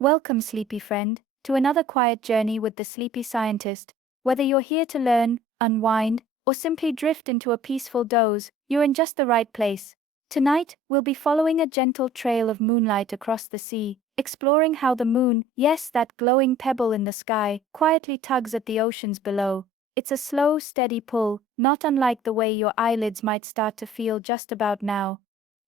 Welcome, sleepy friend, to another quiet journey with the sleepy scientist. Whether you're here to learn, unwind, or simply drift into a peaceful doze, you're in just the right place. Tonight, we'll be following a gentle trail of moonlight across the sea, exploring how the moon, yes, that glowing pebble in the sky, quietly tugs at the oceans below. It's a slow, steady pull, not unlike the way your eyelids might start to feel just about now.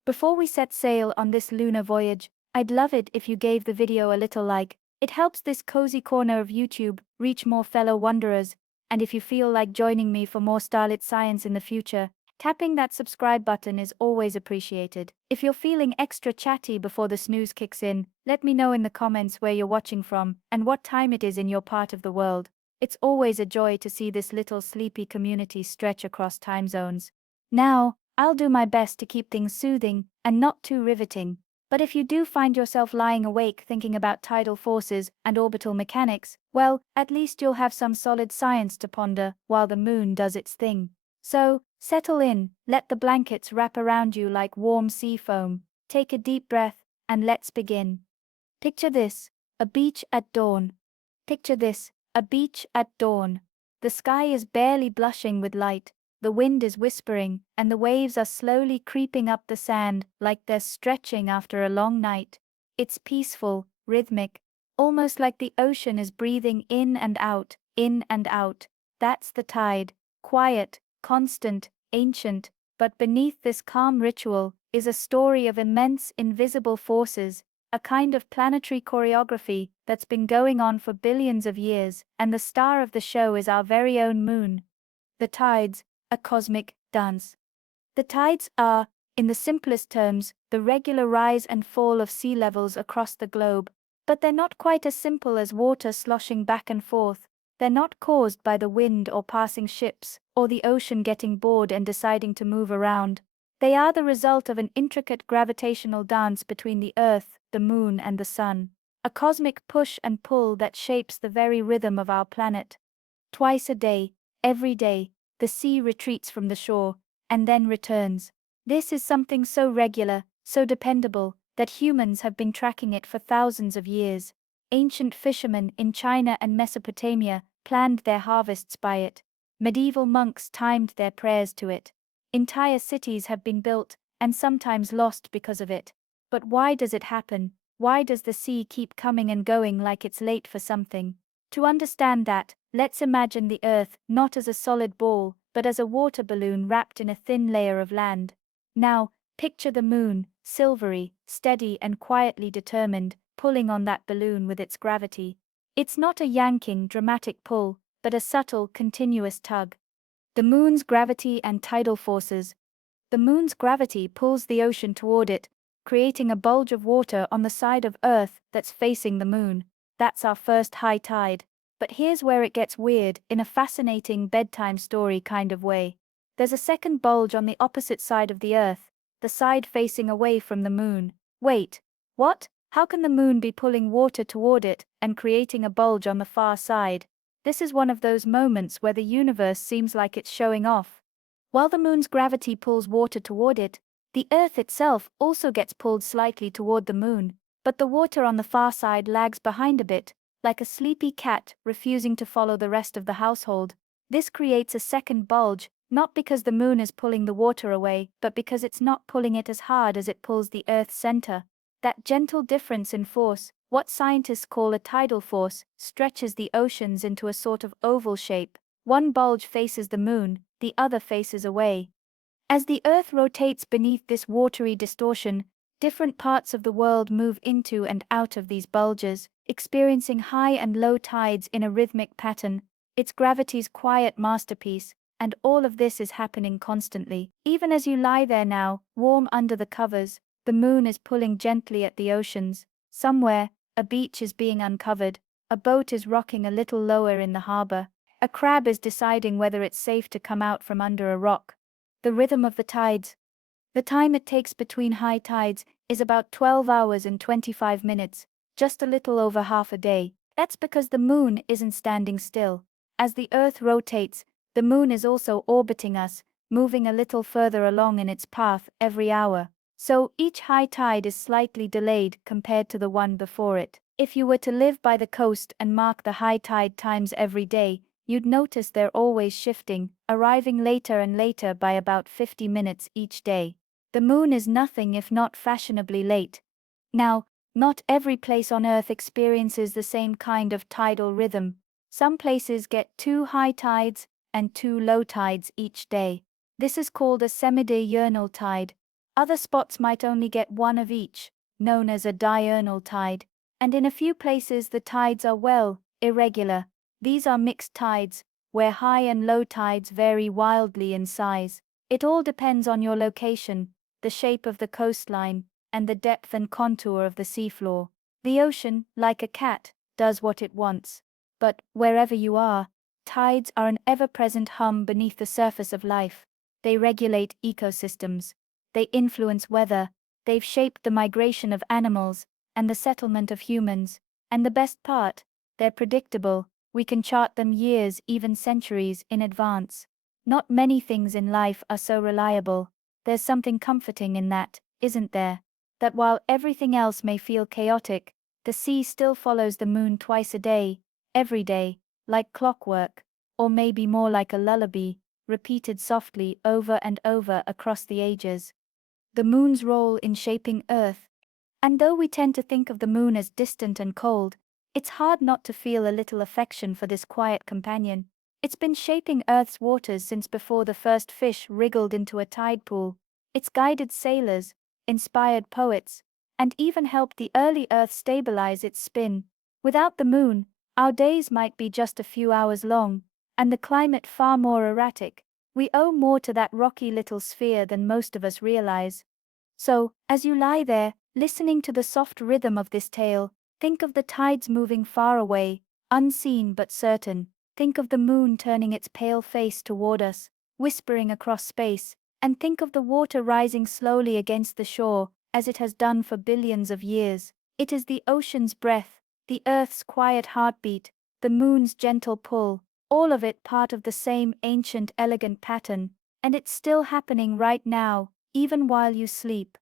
Before we set sail on this lunar voyage, I'd love it if you gave the video a little like. It helps this cozy corner of YouTube reach more fellow wanderers, and if you feel like joining me for more starlit science in the future, tapping that subscribe button is always appreciated. If you're feeling extra chatty before the snooze kicks in, let me know in the comments where you're watching from and what time it is in your part of the world. It's always a joy to see this little sleepy community stretch across time zones. Now, I'll do my best to keep things soothing and not too riveting. But if you do find yourself lying awake thinking about tidal forces and orbital mechanics, well, at least you'll have some solid science to ponder while the moon does its thing. So, settle in, let the blankets wrap around you like warm sea foam, take a deep breath, and let's begin. Picture this, a beach at dawn. Picture this, a beach at dawn. The sky is barely blushing with light. The wind is whispering, and the waves are slowly creeping up the sand like they're stretching after a long night. It's peaceful, rhythmic, almost like the ocean is breathing in and out, in and out. That's the tide, quiet, constant, ancient, but beneath this calm ritual is a story of immense invisible forces, a kind of planetary choreography that's been going on for billions of years, and the star of the show is our very own moon. The tides, a cosmic dance. The tides are, in the simplest terms, the regular rise and fall of sea levels across the globe, but they're not quite as simple as water sloshing back and forth. They're not caused by the wind or passing ships, or the ocean getting bored and deciding to move around. They are the result of an intricate gravitational dance between the Earth, the Moon, and the Sun, a cosmic push and pull that shapes the very rhythm of our planet. Twice a day, every day, the sea retreats from the shore, and then returns. This is something so regular, so dependable, that humans have been tracking it for thousands of years. Ancient fishermen in China and Mesopotamia planned their harvests by it. Medieval monks timed their prayers to it. Entire cities have been built, and sometimes lost because of it. But why does it happen? Why does the sea keep coming and going like it's late for something? To understand that, let's imagine the Earth not as a solid ball, but as a water balloon wrapped in a thin layer of land. Now, picture the moon, silvery, steady and quietly determined, pulling on that balloon with its gravity. It's not a yanking, dramatic pull, but a subtle, continuous tug. The moon's gravity and tidal forces. The moon's gravity pulls the ocean toward it, creating a bulge of water on the side of Earth that's facing the moon. That's our first high tide. But here's where it gets weird, in a fascinating bedtime story kind of way. There's a second bulge on the opposite side of the Earth, the side facing away from the moon. Wait, what? How can the moon be pulling water toward it and creating a bulge on the far side? This is one of those moments where the universe seems like it's showing off. While the moon's gravity pulls water toward it, the Earth itself also gets pulled slightly toward the moon, but the water on the far side lags behind a bit, like a sleepy cat refusing to follow the rest of the household. This creates a second bulge, not because the moon is pulling the water away, but because it's not pulling it as hard as it pulls the Earth's center. That gentle difference in force, what scientists call a tidal force, stretches the oceans into a sort of oval shape. One bulge faces the moon, the other faces away. As the Earth rotates beneath this watery distortion, different parts of the world move into and out of these bulges, experiencing high and low tides in a rhythmic pattern. It's gravity's quiet masterpiece, and all of this is happening constantly. Even as you lie there now, warm under the covers, the moon is pulling gently at the oceans. Somewhere, a beach is being uncovered, a boat is rocking a little lower in the harbor, a crab is deciding whether it's safe to come out from under a rock. The rhythm of the tides. The time it takes between high tides is about 12 hours and 25 minutes, just a little over half a day. That's because the moon isn't standing still. As the Earth rotates, the moon is also orbiting us, moving a little further along in its path every hour. So each high tide is slightly delayed compared to the one before it. If you were to live by the coast and mark the high tide times every day, you'd notice they're always shifting, arriving later and later by about 50 minutes each day. The moon is nothing if not fashionably late. Now, not every place on Earth experiences the same kind of tidal rhythm. Some places get 2 high tides and 2 low tides each day. This is called a semidiurnal tide. Other spots might only get one of each, known as a diurnal tide. And in a few places the tides are irregular. These are mixed tides, where high and low tides vary wildly in size. It all depends on your location, the shape of the coastline, and the depth and contour of the seafloor. The ocean, like a cat, does what it wants. But wherever you are, tides are an ever-present hum beneath the surface of life. They regulate ecosystems. They influence weather. They've shaped the migration of animals and the settlement of humans. And the best part, they're predictable. We can chart them years, even centuries, in advance. Not many things in life are so reliable. There's something comforting in that, isn't there? That while everything else may feel chaotic, the sea still follows the moon twice a day, every day, like clockwork, or maybe more like a lullaby, repeated softly over and over across the ages. The moon's role in shaping Earth. And though we tend to think of the moon as distant and cold, it's hard not to feel a little affection for this quiet companion. It's been shaping Earth's waters since before the first fish wriggled into a tide pool. It's guided sailors, inspired poets, and even helped the early Earth stabilize its spin. Without the moon, our days might be just a few hours long, and the climate far more erratic. We owe more to that rocky little sphere than most of us realize. So, as you lie there, listening to the soft rhythm of this tale, think of the tides moving far away, unseen but certain. Think of the moon turning its pale face toward us, whispering across space, and think of the water rising slowly against the shore, as it has done for billions of years. It is the ocean's breath, the earth's quiet heartbeat, the moon's gentle pull, all of it part of the same ancient elegant pattern, and it's still happening right now, even while you sleep.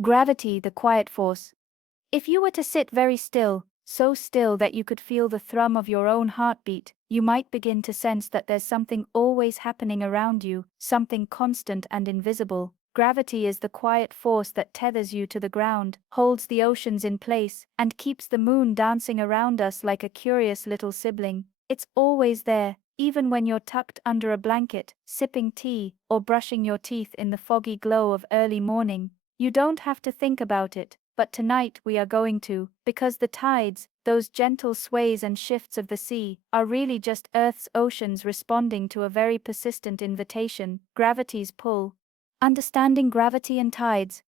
Gravity, the quiet force. If you were to sit very still, so still that you could feel the thrum of your own heartbeat, you might begin to sense that there's something always happening around you, something constant and invisible. Gravity is the quiet force that tethers you to the ground, holds the oceans in place, and keeps the moon dancing around us like a curious little sibling. It's always there, even when you're tucked under a blanket, sipping tea, or brushing your teeth in the foggy glow of early morning. You don't have to think about it, but tonight we are going to, because the tides, those gentle sways and shifts of the sea, are really just Earth's oceans responding to a very persistent invitation, gravity's pull. Understanding gravity and tides.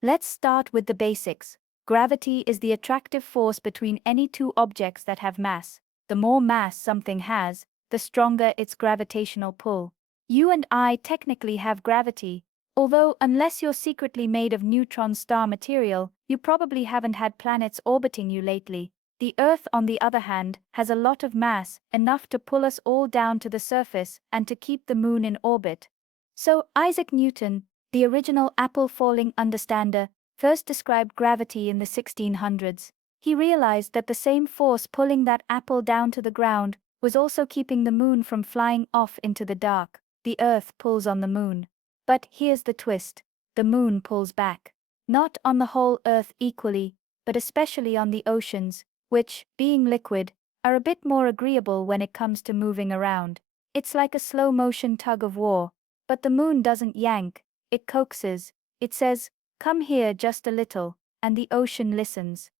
Let's start with the basics. Gravity is the attractive force between any two objects that have mass. The more mass something has, the stronger its gravitational pull. You and I technically have gravity. Although, unless you're secretly made of neutron star material, you probably haven't had planets orbiting you lately. The Earth, on the other hand, has a lot of mass, enough to pull us all down to the surface and to keep the moon in orbit. So, Isaac Newton, the original apple falling understander, first described gravity in the 1600s. He realized that the same force pulling that apple down to the ground was also keeping the moon from flying off into the dark. The Earth pulls on the moon. But here's the twist. The moon pulls back. Not on the whole Earth equally, but especially on the oceans, which, being liquid, are a bit more agreeable when it comes to moving around. It's like a slow-motion tug of war. But the moon doesn't yank, it coaxes. It says, "Come here just a little," and the ocean listens.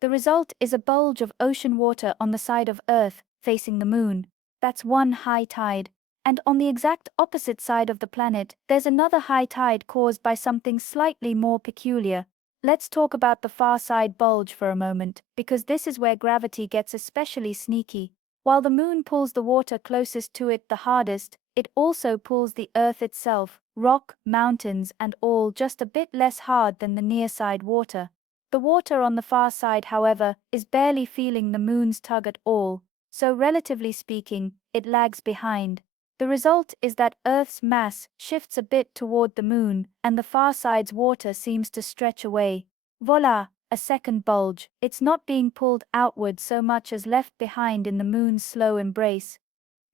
The result is a bulge of ocean water on the side of Earth, facing the moon. That's one high tide. And on the exact opposite side of the planet, there's another high tide caused by something slightly more peculiar. Let's talk about the far side bulge for a moment, because this is where gravity gets especially sneaky. While the moon pulls the water closest to it the hardest, it also pulls the Earth itself, rock, mountains, and all, just a bit less hard than the near side water. The water on the far side, however, is barely feeling the moon's tug at all, so relatively speaking, it lags behind. The result is that Earth's mass shifts a bit toward the moon, and the far side's water seems to stretch away. Voila! a second bulge. It's not being pulled outward so much as left behind in the moon's slow embrace.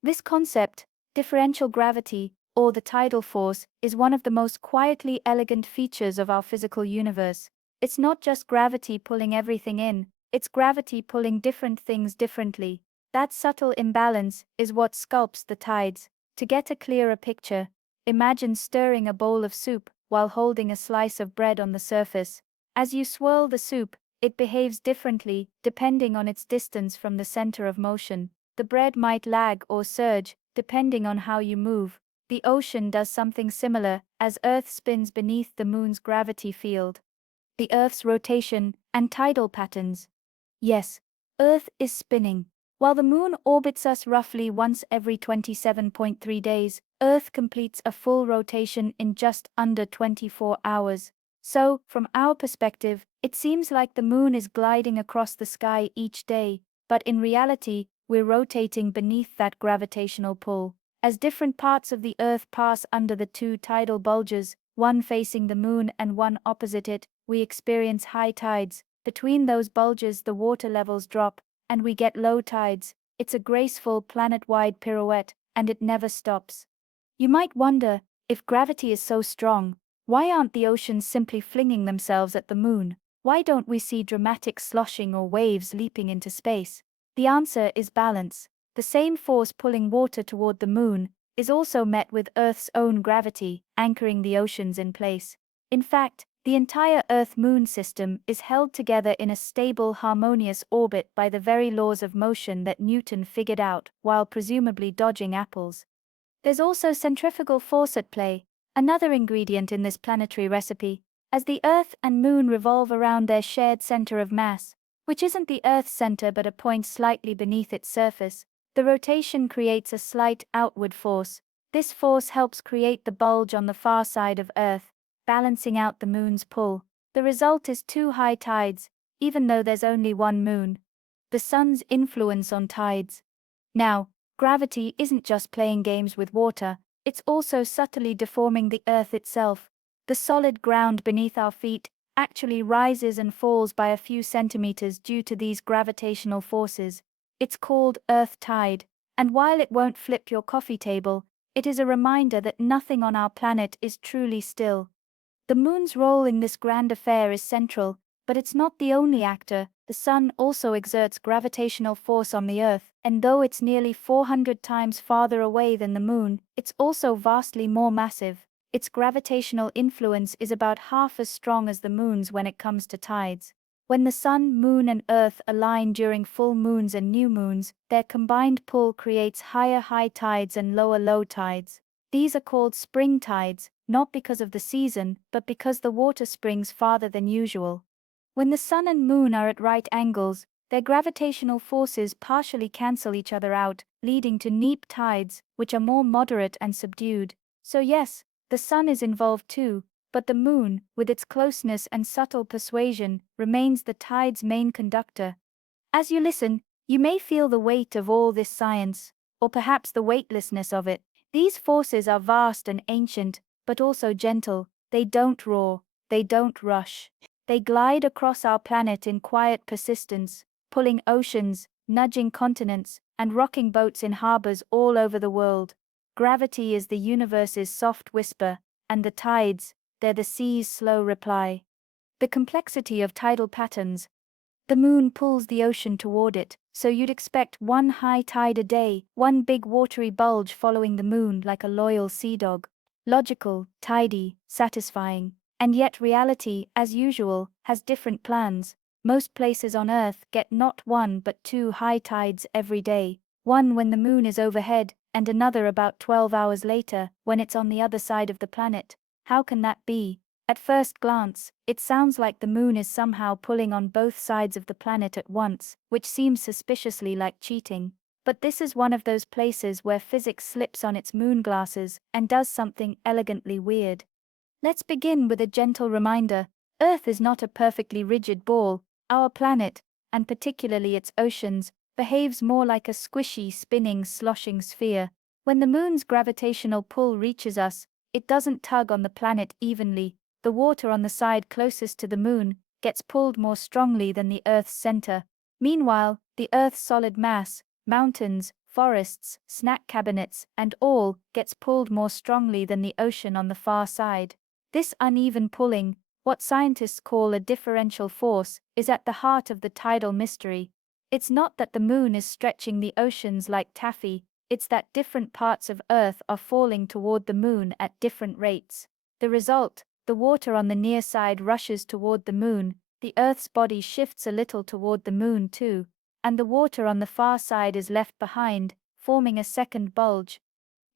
This concept, differential gravity, or the tidal force, is one of the most quietly elegant features of our physical universe. It's not just gravity pulling everything in, it's gravity pulling different things differently. That subtle imbalance is what sculpts the tides. To get a clearer picture, imagine stirring a bowl of soup while holding a slice of bread on the surface. As you swirl the soup, it behaves differently depending on its distance from the center of motion. The bread might lag or surge, depending on how you move. The ocean does something similar, as Earth spins beneath the moon's gravity field. The Earth's rotation and tidal patterns. Yes, Earth is spinning. While the moon orbits us roughly once every 27.3 days, Earth completes a full rotation in just under 24 hours. So, from our perspective, it seems like the moon is gliding across the sky each day, but in reality, we're rotating beneath that gravitational pull. As different parts of the Earth pass under the two tidal bulges, one facing the moon and one opposite it, we experience high tides. Between those bulges, the water levels drop, and we get low tides. It's a graceful planet-wide pirouette, and it never stops. You might wonder, if gravity is so strong, why aren't the oceans simply flinging themselves at the moon? Why don't we see dramatic sloshing or waves leaping into space? The answer is balance. The same force pulling water toward the moon is also met with Earth's own gravity, anchoring the oceans in place. In fact, the entire Earth-Moon system is held together in a stable, harmonious orbit by the very laws of motion that Newton figured out while presumably dodging apples. There's also centrifugal force at play, another ingredient in this planetary recipe, as the Earth and Moon revolve around their shared center of mass, which isn't the Earth's center but a point slightly beneath its surface. The rotation creates a slight outward force. This force helps create the bulge on the far side of Earth, balancing out the moon's pull. The result is two high tides, even though there's only one moon. The sun's influence on tides. Now, gravity isn't just playing games with water, it's also subtly deforming the Earth itself. The solid ground beneath our feet actually rises and falls by a few centimeters due to these gravitational forces. It's called Earth tide, and while it won't flip your coffee table, it is a reminder that nothing on our planet is truly still. The moon's role in this grand affair is central, but it's not the only actor. The sun also exerts gravitational force on the Earth, and though it's nearly 400 times farther away than the moon, it's also vastly more massive. Its gravitational influence is about half as strong as the moon's when it comes to tides. When the sun, moon, and Earth align during full moons and new moons, their combined pull creates higher high tides and lower low tides. These are called spring tides, not because of the season, but because the water springs farther than usual. When the sun and moon are at right angles, their gravitational forces partially cancel each other out, leading to neap tides, which are more moderate and subdued. So yes, the sun is involved too, but the moon, with its closeness and subtle persuasion, remains the tide's main conductor. As you listen, you may feel the weight of all this science, or perhaps the weightlessness of it. These forces are vast and ancient, but also gentle. They don't roar, they don't rush. They glide across our planet in quiet persistence, pulling oceans, nudging continents, and rocking boats in harbors all over the world. Gravity is the universe's soft whisper, and the tides, they're the sea's slow reply. The complexity of tidal patterns. The moon pulls the ocean toward it, so you'd expect one high tide a day, one big watery bulge following the moon like a loyal sea dog. Logical, tidy, satisfying. And yet reality, as usual, has different plans. Most places on Earth get not one but two high tides every day, one when the moon is overhead, and another about 12 hours later, when it's on the other side of the planet. How can that be? At first glance, it sounds like the moon is somehow pulling on both sides of the planet at once, which seems suspiciously like cheating. But this is one of those places where physics slips on its moon glasses and does something elegantly weird. Let's begin with a gentle reminder. Earth is not a perfectly rigid ball. Our planet, and particularly its oceans, behaves more like a squishy, spinning, sloshing sphere. When the moon's gravitational pull reaches us, it doesn't tug on the planet evenly. The water on the side closest to the moon, gets pulled more strongly than the Earth's center. Meanwhile, the Earth's solid mass, mountains, forests, snack cabinets, and all, gets pulled more strongly than the ocean on the far side. This uneven pulling, what scientists call a differential force, is at the heart of the tidal mystery. It's not that the moon is stretching the oceans like taffy, it's that different parts of Earth are falling toward the moon at different rates. The result, the water on the near side rushes toward the moon, the Earth's body shifts a little toward the moon too, and the water on the far side is left behind, forming a second bulge.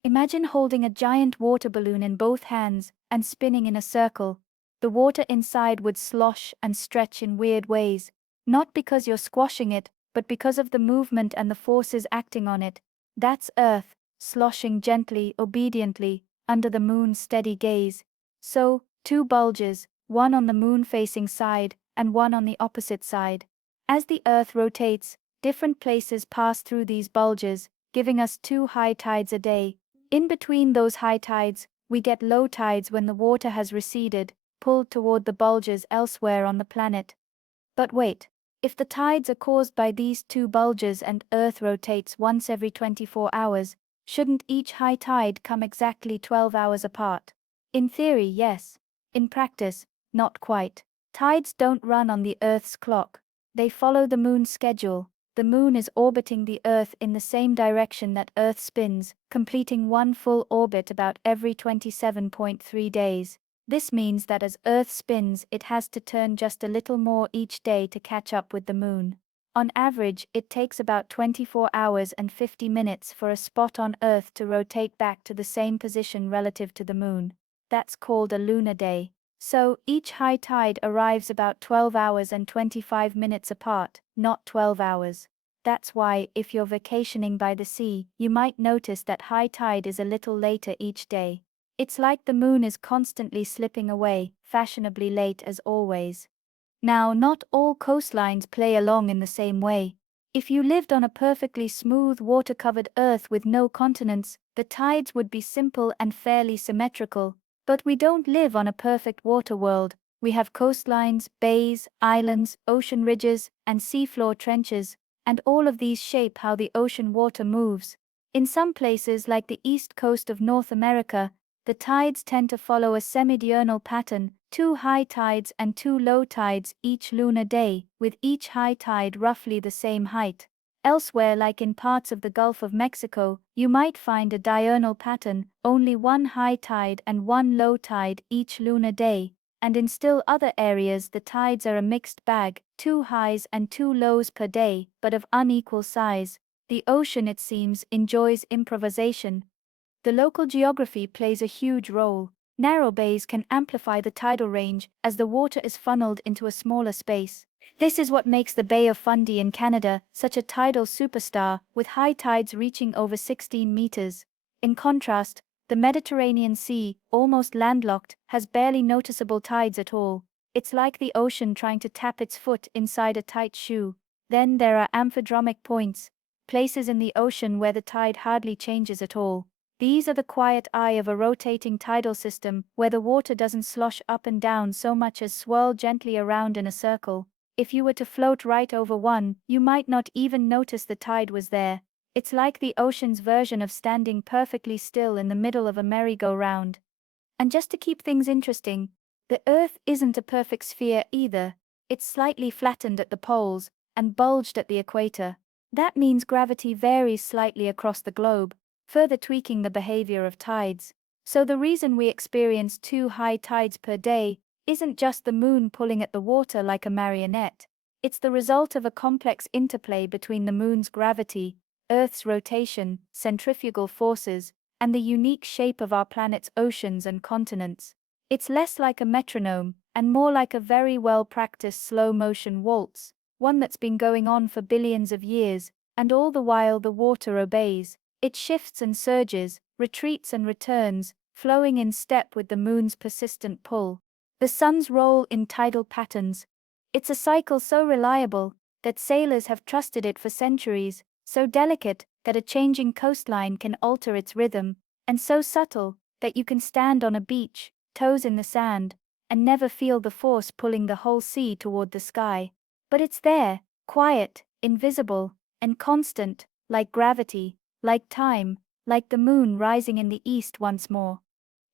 Imagine holding a giant water balloon in both hands and spinning in a circle. The water inside would slosh and stretch in weird ways, not because you're squashing it, but because of the movement and the forces acting on it. That's Earth, sloshing gently, obediently, under the moon's steady gaze. So, two bulges, one on the moon-facing side and one on the opposite side. As the Earth rotates, different places pass through these bulges, giving us two high tides a day. In between those high tides, we get low tides when the water has receded, pulled toward the bulges elsewhere on the planet. But wait, if the tides are caused by these two bulges and Earth rotates once every 24 hours, shouldn't each high tide come exactly 12 hours apart? In theory, yes. In practice, not quite. Tides don't run on the Earth's clock. They follow the moon's schedule. The moon is orbiting the Earth in the same direction that Earth spins, completing one full orbit about every 27.3 days. This means that as Earth spins, it has to turn just a little more each day to catch up with the moon. On average, it takes about 24 hours and 50 minutes for a spot on Earth to rotate back to the same position relative to the moon. That's called a lunar day. So, each high tide arrives about 12 hours and 25 minutes apart, not 12 hours. That's why, if you're vacationing by the sea, you might notice that high tide is a little later each day. It's like the moon is constantly slipping away, fashionably late as always. Now, not all coastlines play along in the same way. If you lived on a perfectly smooth, water-covered Earth with no continents, the tides would be simple and fairly symmetrical. But we don't live on a perfect water world. We have coastlines, bays, islands, ocean ridges, and seafloor trenches, and all of these shape how the ocean water moves. In some places like the east coast of North America, the tides tend to follow a semi-diurnal pattern, two high tides and two low tides each lunar day, with each high tide roughly the same height. Elsewhere, like in parts of the Gulf of Mexico, you might find a diurnal pattern, only one high tide and one low tide each lunar day, and in still other areas the tides are a mixed bag, two highs and two lows per day, but of unequal size. The ocean, it seems, enjoys improvisation. The local geography plays a huge role. Narrow bays can amplify the tidal range as the water is funneled into a smaller space. This is what makes the Bay of Fundy in Canada such a tidal superstar, with high tides reaching over 16 meters. In contrast, the Mediterranean Sea, almost landlocked, has barely noticeable tides at all. It's like the ocean trying to tap its foot inside a tight shoe. Then there are amphidromic points, places in the ocean where the tide hardly changes at all. These are the quiet eye of a rotating tidal system, where the water doesn't slosh up and down so much as swirl gently around in a circle. If you were to float right over one, you might not even notice the tide was there. It's like the ocean's version of standing perfectly still in the middle of a merry-go-round. And just to keep things interesting, the Earth isn't a perfect sphere either. It's slightly flattened at the poles and bulged at the equator. That means gravity varies slightly across the globe, further tweaking the behavior of tides. So the reason we experience two high tides per day isn't just the moon pulling at the water like a marionette. It's the result of a complex interplay between the moon's gravity, Earth's rotation, centrifugal forces, and the unique shape of our planet's oceans and continents. It's less like a metronome and more like a very well-practiced slow-motion waltz, one that's been going on for billions of years, and all the while the water obeys. It shifts and surges, retreats and returns, flowing in step with the moon's persistent pull. The sun's role in tidal patterns. It's a cycle so reliable that sailors have trusted it for centuries, so delicate that a changing coastline can alter its rhythm, and so subtle that you can stand on a beach, toes in the sand, and never feel the force pulling the whole sea toward the sky. But it's there, quiet, invisible, and constant, like gravity, like time, like the moon rising in the east once more.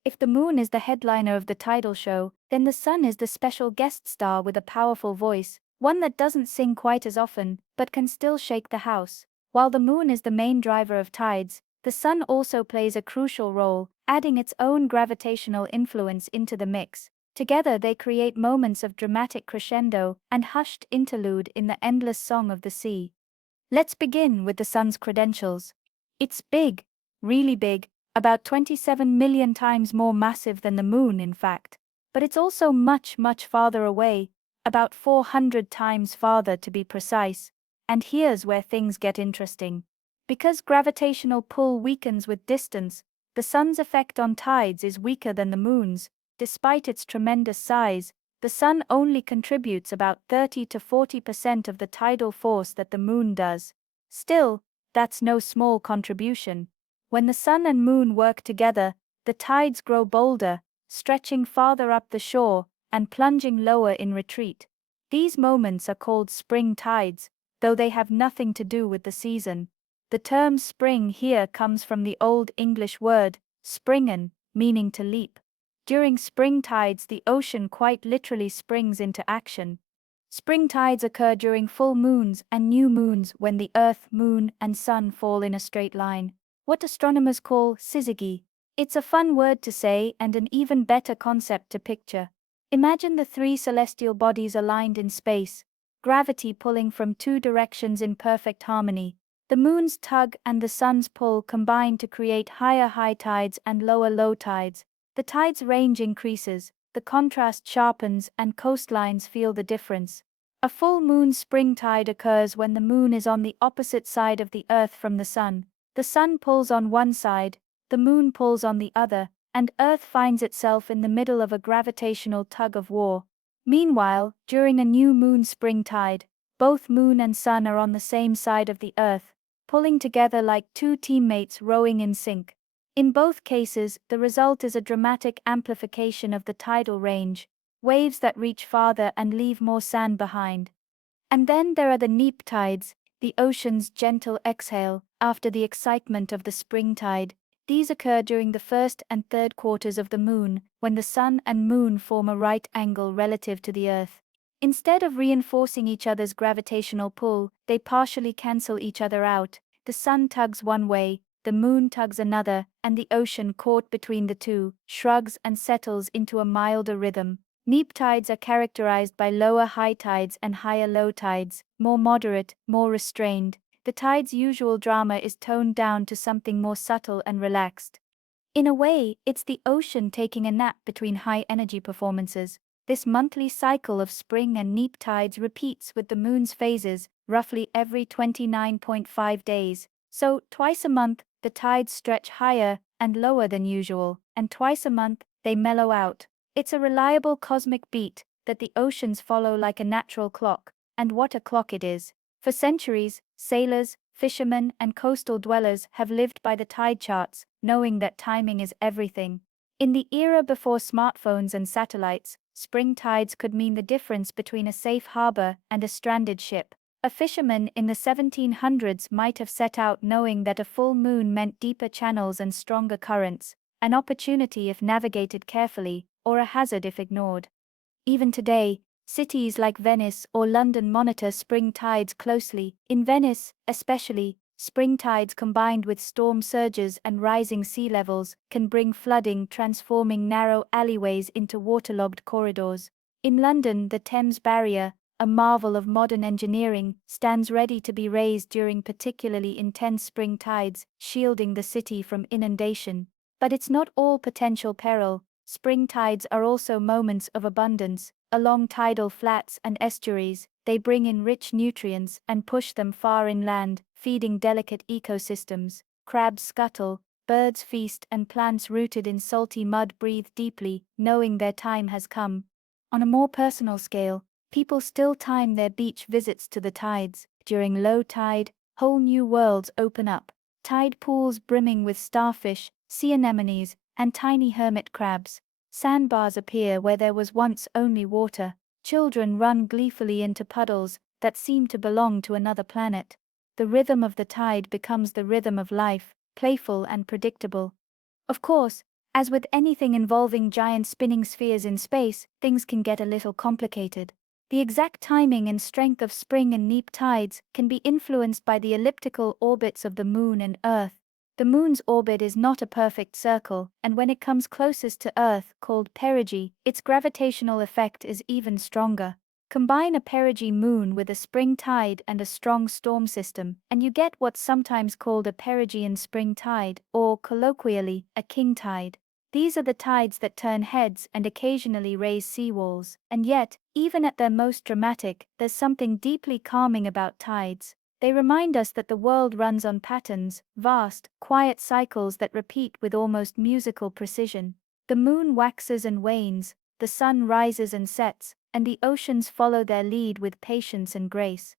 If the moon is the headliner of the tidal show, then the sun is the special guest star with a powerful voice, one that doesn't sing quite as often, but can still shake the house. While the moon is the main driver of tides, the sun also plays a crucial role, adding its own gravitational influence into the mix. Together they create moments of dramatic crescendo and hushed interlude in the endless song of the sea. Let's begin with the sun's credentials. It's big, really big, about 27 million times more massive than the moon, in fact. But it's also much, much farther away, about 400 times farther to be precise. And here's where things get interesting. Because gravitational pull weakens with distance, the sun's effect on tides is weaker than the moon's. Despite its tremendous size, the sun only contributes about 30 to 40% of the tidal force that the moon does. Still, that's no small contribution. When the sun and moon work together, the tides grow bolder, stretching farther up the shore and plunging lower in retreat. These moments are called spring tides, though they have nothing to do with the season. The term spring here comes from the Old English word, springen, meaning to leap. During spring tides, the ocean quite literally springs into action. Spring tides occur during full moons and new moons when the Earth, Moon, and Sun fall in a straight line, what astronomers call syzygy. It's a fun word to say and an even better concept to picture. Imagine the three celestial bodies aligned in space, gravity pulling from two directions in perfect harmony. The moon's tug and the sun's pull combine to create higher high tides and lower low tides. The tide's range increases, the contrast sharpens, and coastlines feel the difference. A full moon spring tide occurs when the moon is on the opposite side of the Earth from the sun. The sun pulls on one side, the moon pulls on the other, and Earth finds itself in the middle of a gravitational tug of war. Meanwhile, during a new moon spring tide, both moon and sun are on the same side of the Earth, pulling together like two teammates rowing in sync. In both cases, the result is a dramatic amplification of the tidal range, waves that reach farther and leave more sand behind. And then there are the neap tides, the ocean's gentle exhale after the excitement of the spring tide. These occur during the first and third quarters of the moon, when the sun and moon form a right angle relative to the Earth. Instead of reinforcing each other's gravitational pull, they partially cancel each other out. The sun tugs one way, the moon tugs another, and the ocean, caught between the two, shrugs and settles into a milder rhythm. Neap tides are characterized by lower high tides and higher low tides, more moderate, more restrained. The tide's usual drama is toned down to something more subtle and relaxed. In a way, it's the ocean taking a nap between high-energy performances. This monthly cycle of spring and neap tides repeats with the moon's phases, roughly every 29.5 days. So, twice a month, the tides stretch higher and lower than usual, and twice a month, they mellow out. It's a reliable cosmic beat that the oceans follow like a natural clock, and what a clock it is. For centuries, sailors, fishermen, and coastal dwellers have lived by the tide charts, knowing that timing is everything. In the era before smartphones and satellites, spring tides could mean the difference between a safe harbor and a stranded ship. A fisherman in the 1700s might have set out knowing that a full moon meant deeper channels and stronger currents, an opportunity if navigated carefully, or a hazard if ignored. Even today, cities like Venice or London monitor spring tides closely. In Venice, especially, spring tides combined with storm surges and rising sea levels can bring flooding, transforming narrow alleyways into waterlogged corridors. In London, the Thames Barrier, a marvel of modern engineering, stands ready to be raised during particularly intense spring tides, shielding the city from inundation. But it's not all potential peril. Spring tides are also moments of abundance. Along tidal flats and estuaries, they bring in rich nutrients and push them far inland, feeding delicate ecosystems. Crabs scuttle, birds feast, and plants rooted in salty mud breathe deeply, knowing their time has come. On a more personal scale, people still time their beach visits to the tides. During low tide, whole new worlds open up. Tide pools brimming with starfish, sea anemones, and tiny hermit crabs. Sandbars appear where there was once only water. Children run gleefully into puddles that seem to belong to another planet. The rhythm of the tide becomes the rhythm of life, playful and predictable. Of course, as with anything involving giant spinning spheres in space, things can get a little complicated. The exact timing and strength of spring and neap tides can be influenced by the elliptical orbits of the Moon and Earth. The Moon's orbit is not a perfect circle, and when it comes closest to Earth, called perigee, its gravitational effect is even stronger. Combine a perigee moon with a spring tide and a strong storm system, and you get what's sometimes called a perigean spring tide, or colloquially, a king tide. These are the tides that turn heads and occasionally raise seawalls, and yet, even at their most dramatic, there's something deeply calming about tides. They remind us that the world runs on patterns, vast, quiet cycles that repeat with almost musical precision. The moon waxes and wanes, the sun rises and sets, and the oceans follow their lead with patience and grace.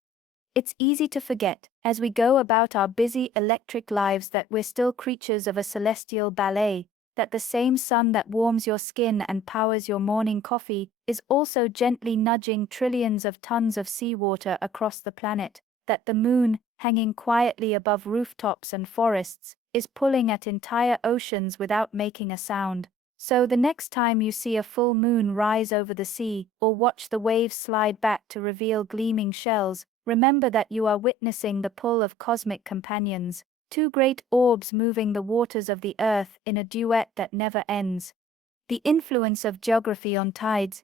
It's easy to forget, as we go about our busy electric lives, that we're still creatures of a celestial ballet, that the same sun that warms your skin and powers your morning coffee is also gently nudging trillions of tons of seawater across the planet, that the moon, hanging quietly above rooftops and forests, is pulling at entire oceans without making a sound. So the next time you see a full moon rise over the sea, or watch the waves slide back to reveal gleaming shells, remember that you are witnessing the pull of cosmic companions, two great orbs moving the waters of the earth in a duet that never ends. The influence of geography on tides.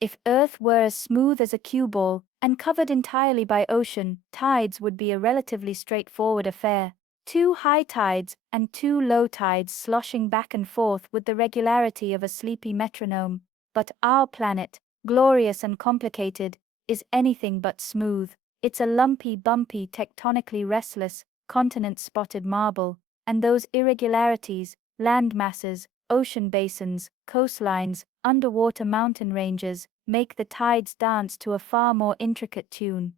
If Earth were as smooth as a cue ball, and covered entirely by ocean, tides would be a relatively straightforward affair. Two high tides and two low tides sloshing back and forth with the regularity of a sleepy metronome. But our planet, glorious and complicated, is anything but smooth. It's a lumpy, bumpy, tectonically restless, continent-spotted marble, and those irregularities, land masses, ocean basins, coastlines, underwater mountain ranges, make the tides dance to a far more intricate tune.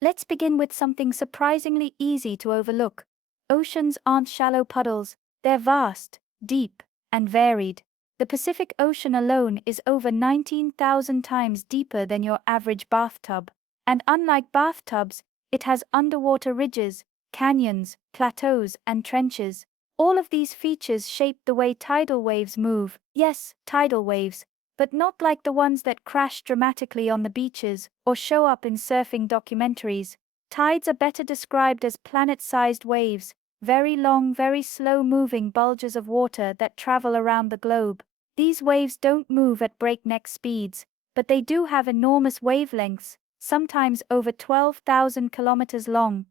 Let's begin with something surprisingly easy to overlook. Oceans aren't shallow puddles, they're vast, deep, and varied. The Pacific Ocean alone is over 19,000 times deeper than your average bathtub. And unlike bathtubs, it has underwater ridges, canyons, plateaus, and trenches. All of these features shape the way tidal waves move. Yes, tidal waves, but not like the ones that crash dramatically on the beaches or show up in surfing documentaries. Tides are better described as planet-sized waves, very long, very slow-moving bulges of water that travel around the globe. These waves don't move at breakneck speeds, but they do have enormous wavelengths, sometimes over 12,000 kilometers long.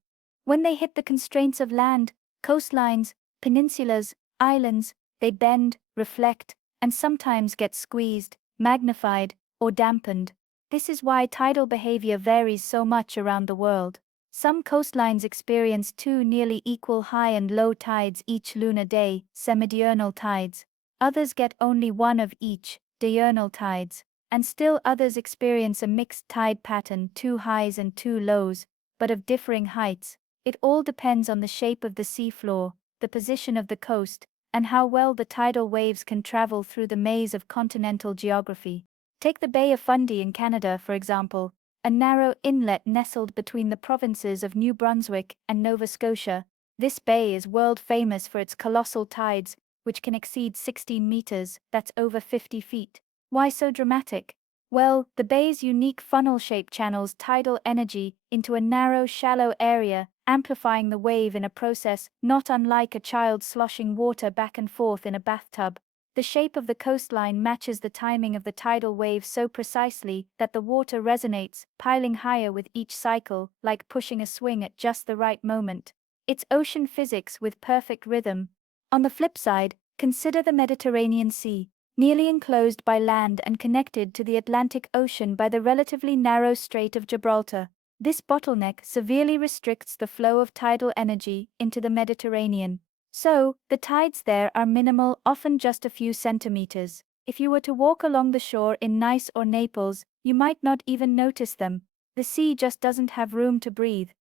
When they hit the constraints of land, coastlines, peninsulas, islands, they bend, reflect, and sometimes get squeezed, magnified, or dampened. This is why tidal behavior varies so much around the world. Some coastlines experience two nearly equal high and low tides each lunar day, semidiurnal tides. Others get only one of each, diurnal tides. And still others experience a mixed tide pattern, two highs and two lows, but of differing heights. It all depends on the shape of the seafloor, the position of the coast, and how well the tidal waves can travel through the maze of continental geography. Take the Bay of Fundy in Canada, for example, a narrow inlet nestled between the provinces of New Brunswick and Nova Scotia. This bay is world famous for its colossal tides, which can exceed 16 meters, that's over 50 feet. Why so dramatic? Well, the bay's unique funnel-shaped channels tidal energy into a narrow, shallow area, amplifying the wave in a process not unlike a child sloshing water back and forth in a bathtub. The shape of the coastline matches the timing of the tidal wave so precisely that the water resonates, piling higher with each cycle, like pushing a swing at just the right moment. It's ocean physics with perfect rhythm. On the flip side, consider the Mediterranean Sea, nearly enclosed by land and connected to the Atlantic Ocean by the relatively narrow Strait of Gibraltar. This bottleneck severely restricts the flow of tidal energy into the Mediterranean. So, the tides there are minimal, often just a few centimeters. If you were to walk along the shore in Nice or Naples, you might not even notice them. The sea just doesn't have room to breathe.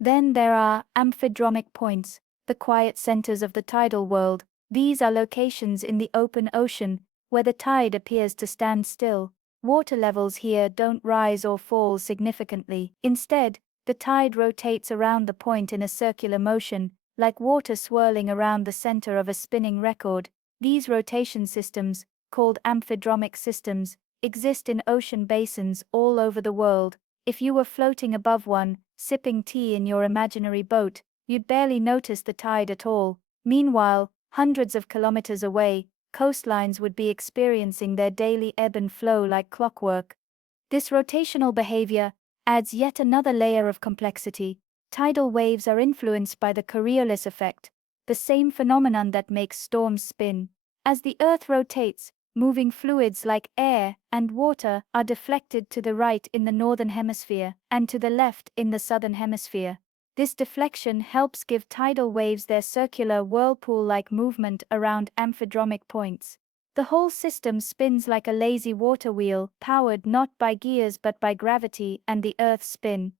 Then there are amphidromic points, the quiet centers of the tidal world. These are locations in the open ocean, where the tide appears to stand still. Water levels here don't rise or fall significantly. Instead, the tide rotates around the point in a circular motion, like water swirling around the center of a spinning record. These rotation systems, called amphidromic systems, exist in ocean basins all over the world. If you were floating above one, sipping tea in your imaginary boat, you'd barely notice the tide at all. Meanwhile, hundreds of kilometers away, coastlines would be experiencing their daily ebb and flow like clockwork. This rotational behavior adds yet another layer of complexity. Tidal waves are influenced by the Coriolis effect, the same phenomenon that makes storms spin. As the Earth rotates, moving fluids like air and water are deflected to the right in the northern hemisphere and to the left in the southern hemisphere. This deflection helps give tidal waves their circular whirlpool-like movement around amphidromic points. The whole system spins like a lazy water wheel, powered not by gears but by gravity and the Earth's spin.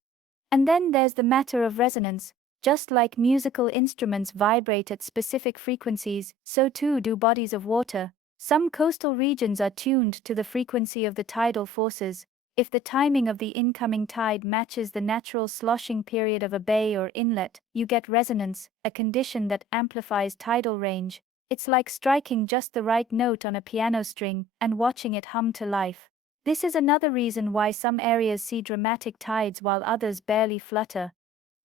And then there's the matter of resonance. Just like musical instruments vibrate at specific frequencies, so too do bodies of water. Some coastal regions are tuned to the frequency of the tidal forces. If the timing of the incoming tide matches the natural sloshing period of a bay or inlet, you get resonance, a condition that amplifies tidal range. It's like striking just the right note on a piano string and watching it hum to life. This is another reason why some areas see dramatic tides while others barely flutter.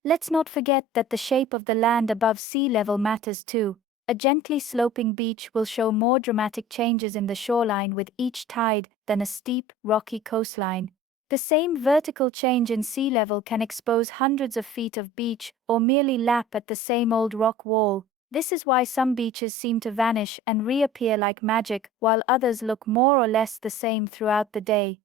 Let's not forget that the shape of the land above sea level matters too. A gently sloping beach will show more dramatic changes in the shoreline with each tide than a steep, rocky coastline. The same vertical change in sea level can expose hundreds of feet of beach or merely lap at the same old rock wall. This is why some beaches seem to vanish and reappear like magic, while others look more or less the same throughout the day.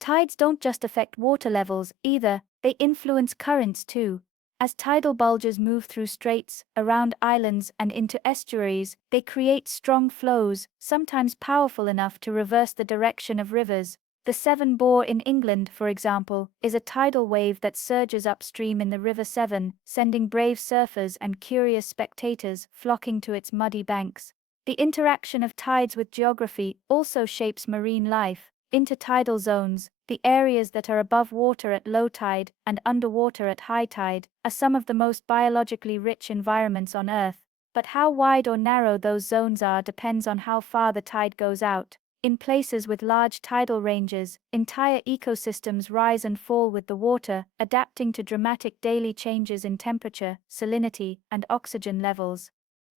Tides don't just affect water levels either, they influence currents too. As tidal bulges move through straits, around islands, and into estuaries, they create strong flows, sometimes powerful enough to reverse the direction of rivers. The Severn Bore in England, for example, is a tidal wave that surges upstream in the River Severn, sending brave surfers and curious spectators flocking to its muddy banks. The interaction of tides with geography also shapes marine life. Intertidal zones, the areas that are above water at low tide and underwater at high tide, are some of the most biologically rich environments on Earth. But how wide or narrow those zones are depends on how far the tide goes out. In places with large tidal ranges, entire ecosystems rise and fall with the water, adapting to dramatic daily changes in temperature, salinity, and oxygen levels.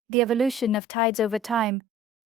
The evolution of tides over time.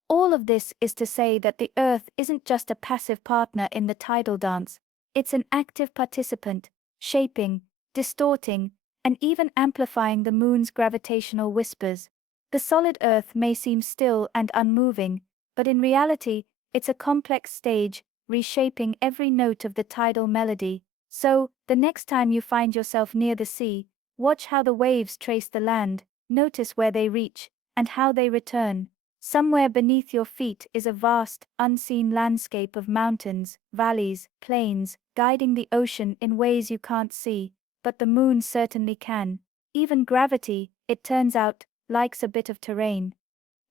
All of this is to say that the Earth isn't just a passive partner in the tidal dance, it's an active participant, shaping, distorting, and even amplifying the moon's gravitational whispers. The solid Earth may seem still and unmoving, but in reality, it's a complex stage, reshaping every note of the tidal melody. So, the next time you find yourself near the sea, watch how the waves trace the land, notice where they reach, and how they return. Somewhere beneath your feet is a vast, unseen landscape of mountains, valleys, plains, guiding the ocean in ways you can't see, but the moon certainly can. Even gravity, it turns out, likes a bit of terrain.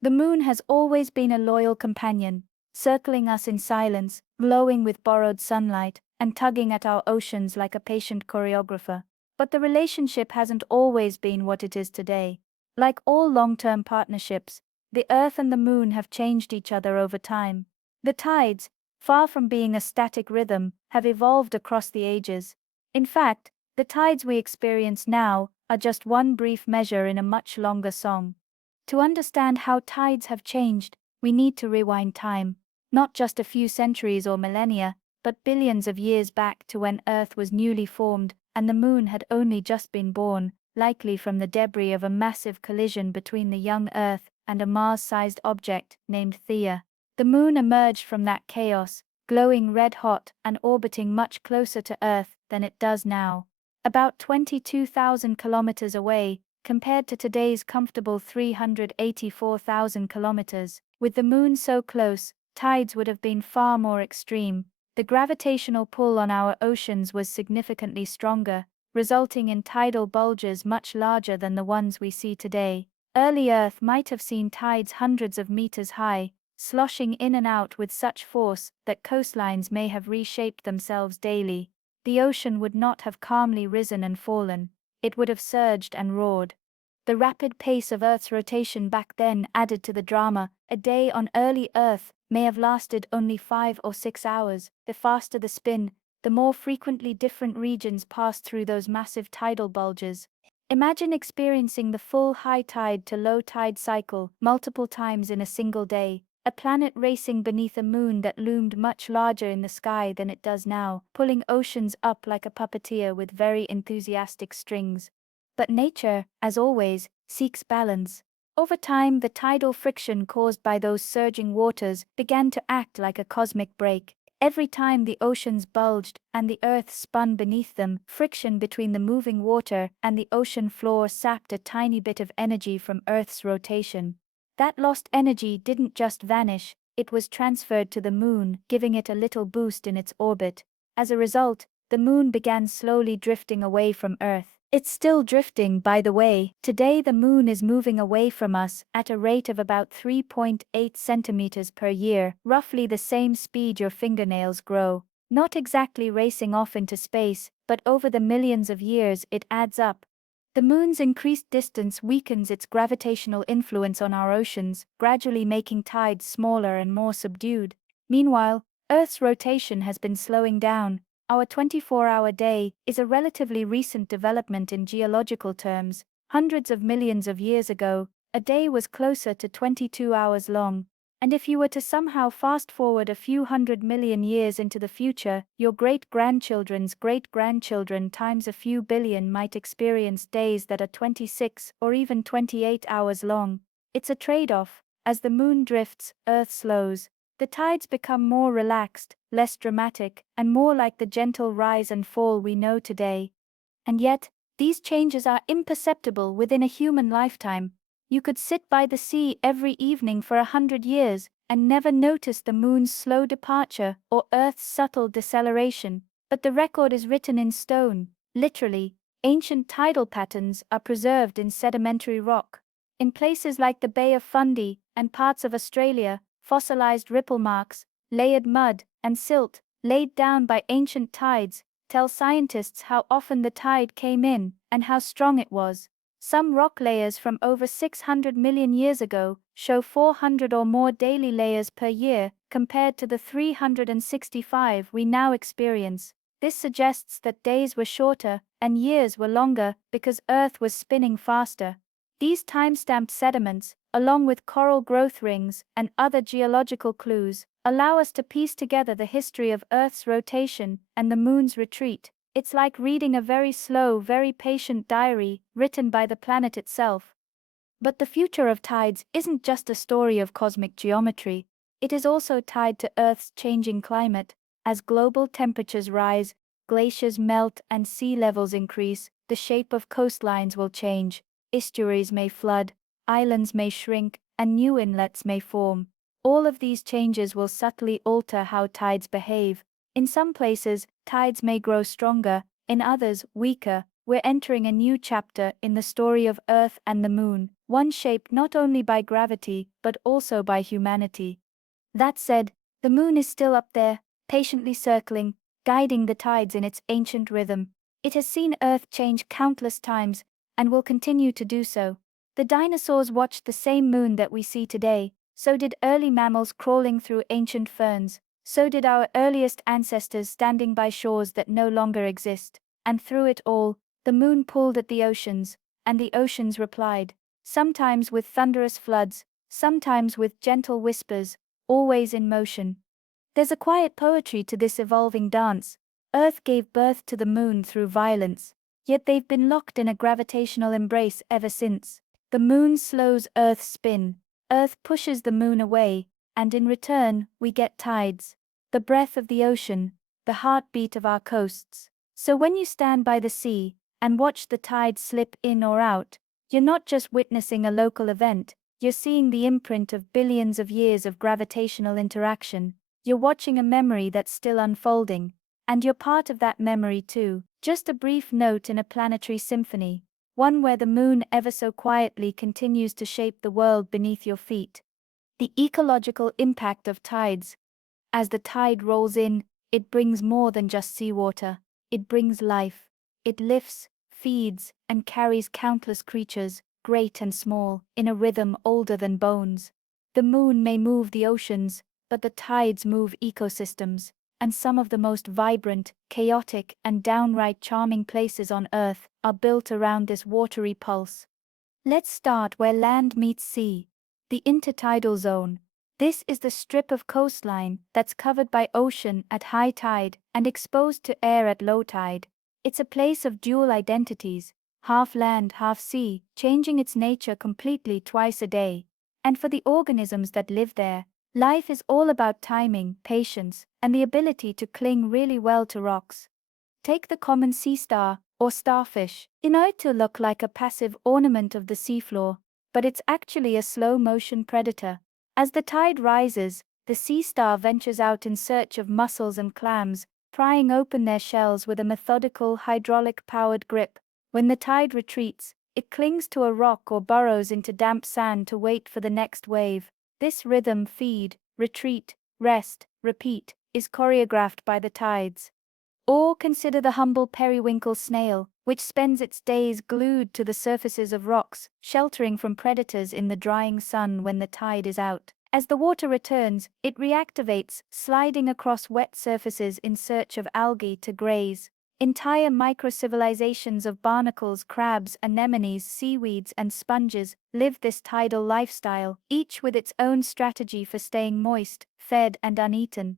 The moon has always been a loyal companion, circling us in silence, glowing with borrowed sunlight, and tugging at our oceans like a patient choreographer. But the relationship hasn't always been what it is today. Like all long-term partnerships, the Earth and the Moon have changed each other over time. The tides, far from being a static rhythm, have evolved across the ages. In fact, the tides we experience now are just one brief measure in a much longer song. To understand how tides have changed, we need to rewind time, not just a few centuries or millennia, but billions of years back to when Earth was newly formed and the Moon had only just been born, likely from the debris of a massive collision between the young Earth and a Mars-sized object named Theia. The Moon emerged from that chaos, glowing red-hot and orbiting much closer to Earth than it does now. About 22,000 kilometers away, compared to today's comfortable 384,000 kilometers. With the Moon so close, tides would have been far more extreme. The gravitational pull on our oceans was significantly stronger, resulting in tidal bulges much larger than the ones we see today. Early Earth might have seen tides hundreds of meters high, sloshing in and out with such force that coastlines may have reshaped themselves daily. The ocean would not have calmly risen and fallen, it would have surged and roared. The rapid pace of Earth's rotation back then added to the drama. A day on early Earth may have lasted only 5 or 6 hours. The faster the spin, the more frequently different regions passed through those massive tidal bulges. Imagine experiencing the full high tide to low tide cycle multiple times in a single day, a planet racing beneath a moon that loomed much larger in the sky than it does now, pulling oceans up like a puppeteer with very enthusiastic strings. But nature, as always, seeks balance. Over time, the tidal friction caused by those surging waters began to act like a cosmic brake. Every time the oceans bulged and the earth spun beneath them, friction between the moving water and the ocean floor sapped a tiny bit of energy from Earth's rotation. That lost energy didn't just vanish, it was transferred to the moon, giving it a little boost in its orbit. As a result, the moon began slowly drifting away from Earth. It's still drifting, by the way. Today the moon is moving away from us at a rate of about 3.8 centimeters per year, roughly the same speed your fingernails grow. Not exactly racing off into space, but over the millions of years it adds up. The moon's increased distance weakens its gravitational influence on our oceans, gradually making tides smaller and more subdued. Meanwhile, Earth's rotation has been slowing down. Our 24-hour day is a relatively recent development in geological terms. Hundreds of millions of years ago, a day was closer to 22 hours long. And if you were to somehow fast forward a few 100 million years into the future, your great-grandchildren's great-grandchildren times a few billion might experience days that are 26 or even 28 hours long. It's a trade-off. As the moon drifts, Earth slows. The tides become more relaxed, less dramatic, and more like the gentle rise and fall we know today. And yet, these changes are imperceptible within a human lifetime. You could sit by the sea every evening for 100 years and never notice the moon's slow departure or Earth's subtle deceleration. But the record is written in stone, literally. Ancient tidal patterns are preserved in sedimentary rock. In places like the Bay of Fundy and parts of Australia, fossilized ripple marks, layered mud, and silt, laid down by ancient tides, tell scientists how often the tide came in and how strong it was. Some rock layers from over 600 million years ago show 400 or more daily layers per year, compared to the 365 we now experience. This suggests that days were shorter and years were longer because Earth was spinning faster. These time-stamped sediments, along with coral growth rings and other geological clues, allow us to piece together the history of Earth's rotation and the moon's retreat. It's like reading a very slow, very patient diary written by the planet itself. But the future of tides isn't just a story of cosmic geometry. It is also tied to Earth's changing climate. As global temperatures rise, glaciers melt, and sea levels increase, the shape of coastlines will change. Estuaries may flood, islands may shrink, and new inlets may form. All of these changes will subtly alter how tides behave. In some places, tides may grow stronger, in others, weaker. We're entering a new chapter in the story of Earth and the moon, one shaped not only by gravity but also by humanity. That said, the moon is still up there, patiently circling, guiding the tides in its ancient rhythm. It has seen Earth change countless times, and will continue to do so. The dinosaurs watched the same moon that we see today, so did early mammals crawling through ancient ferns, so did our earliest ancestors standing by shores that no longer exist. And through it all, the moon pulled at the oceans, and the oceans replied, sometimes with thunderous floods, sometimes with gentle whispers, always in motion. There's a quiet poetry to this evolving dance. Earth gave birth to the moon through violence, yet they've been locked in a gravitational embrace ever since. The moon slows Earth's spin, Earth pushes the moon away, and in return, we get tides. The breath of the ocean, the heartbeat of our coasts. So when you stand by the sea and watch the tides slip in or out, you're not just witnessing a local event, you're seeing the imprint of billions of years of gravitational interaction. You're watching a memory that's still unfolding, and you're part of that memory too, just a brief note in a planetary symphony, one where the moon ever so quietly continues to shape the world beneath your feet. The ecological impact of tides. As the tide rolls in, it brings more than just seawater. It brings life. It lifts, feeds, and carries countless creatures, great and small, in a rhythm older than bones. The moon may move the oceans, but the tides move ecosystems, and some of the most vibrant, chaotic, and downright charming places on Earth are built around this watery pulse. Let's start where land meets sea. The intertidal zone. This is the strip of coastline that's covered by ocean at high tide and exposed to air at low tide. It's a place of dual identities, half land, half sea, changing its nature completely twice a day. And for the organisms that live there, life is all about timing, patience, and the ability to cling really well to rocks. Take the common sea star, or starfish. It to look like a passive ornament of the seafloor, but it's actually a slow-motion predator. As the tide rises, the sea star ventures out in search of mussels and clams, prying open their shells with a methodical hydraulic-powered grip. When the tide retreats, it clings to a rock or burrows into damp sand to wait for the next wave. This rhythm, feed, retreat, rest, repeat, is choreographed by the tides. Or consider the humble periwinkle snail, which spends its days glued to the surfaces of rocks, sheltering from predators in the drying sun when the tide is out. As the water returns, it reactivates, sliding across wet surfaces in search of algae to graze. Entire microcivilizations of barnacles, crabs, anemones, seaweeds, and sponges live this tidal lifestyle, each with its own strategy for staying moist, fed, and uneaten.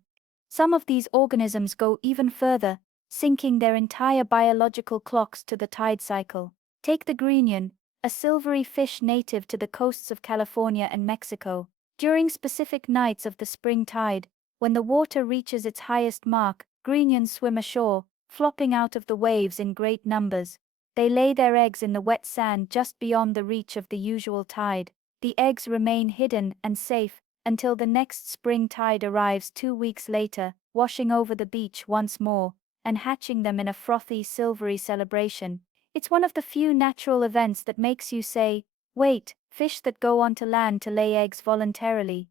Some of these organisms go even further, syncing their entire biological clocks to the tide cycle. Take the grunion, a silvery fish native to the coasts of California and Mexico. During specific nights of the spring tide, when the water reaches its highest mark, grunions swim ashore, flopping out of the waves in great numbers. They lay their eggs in the wet sand just beyond the reach of the usual tide. The eggs remain hidden and safe until the next spring tide arrives 2 weeks later, washing over the beach once more, and hatching them in a frothy, silvery celebration. It's one of the few natural events that makes you say, wait, fish that go onto land to lay eggs voluntarily.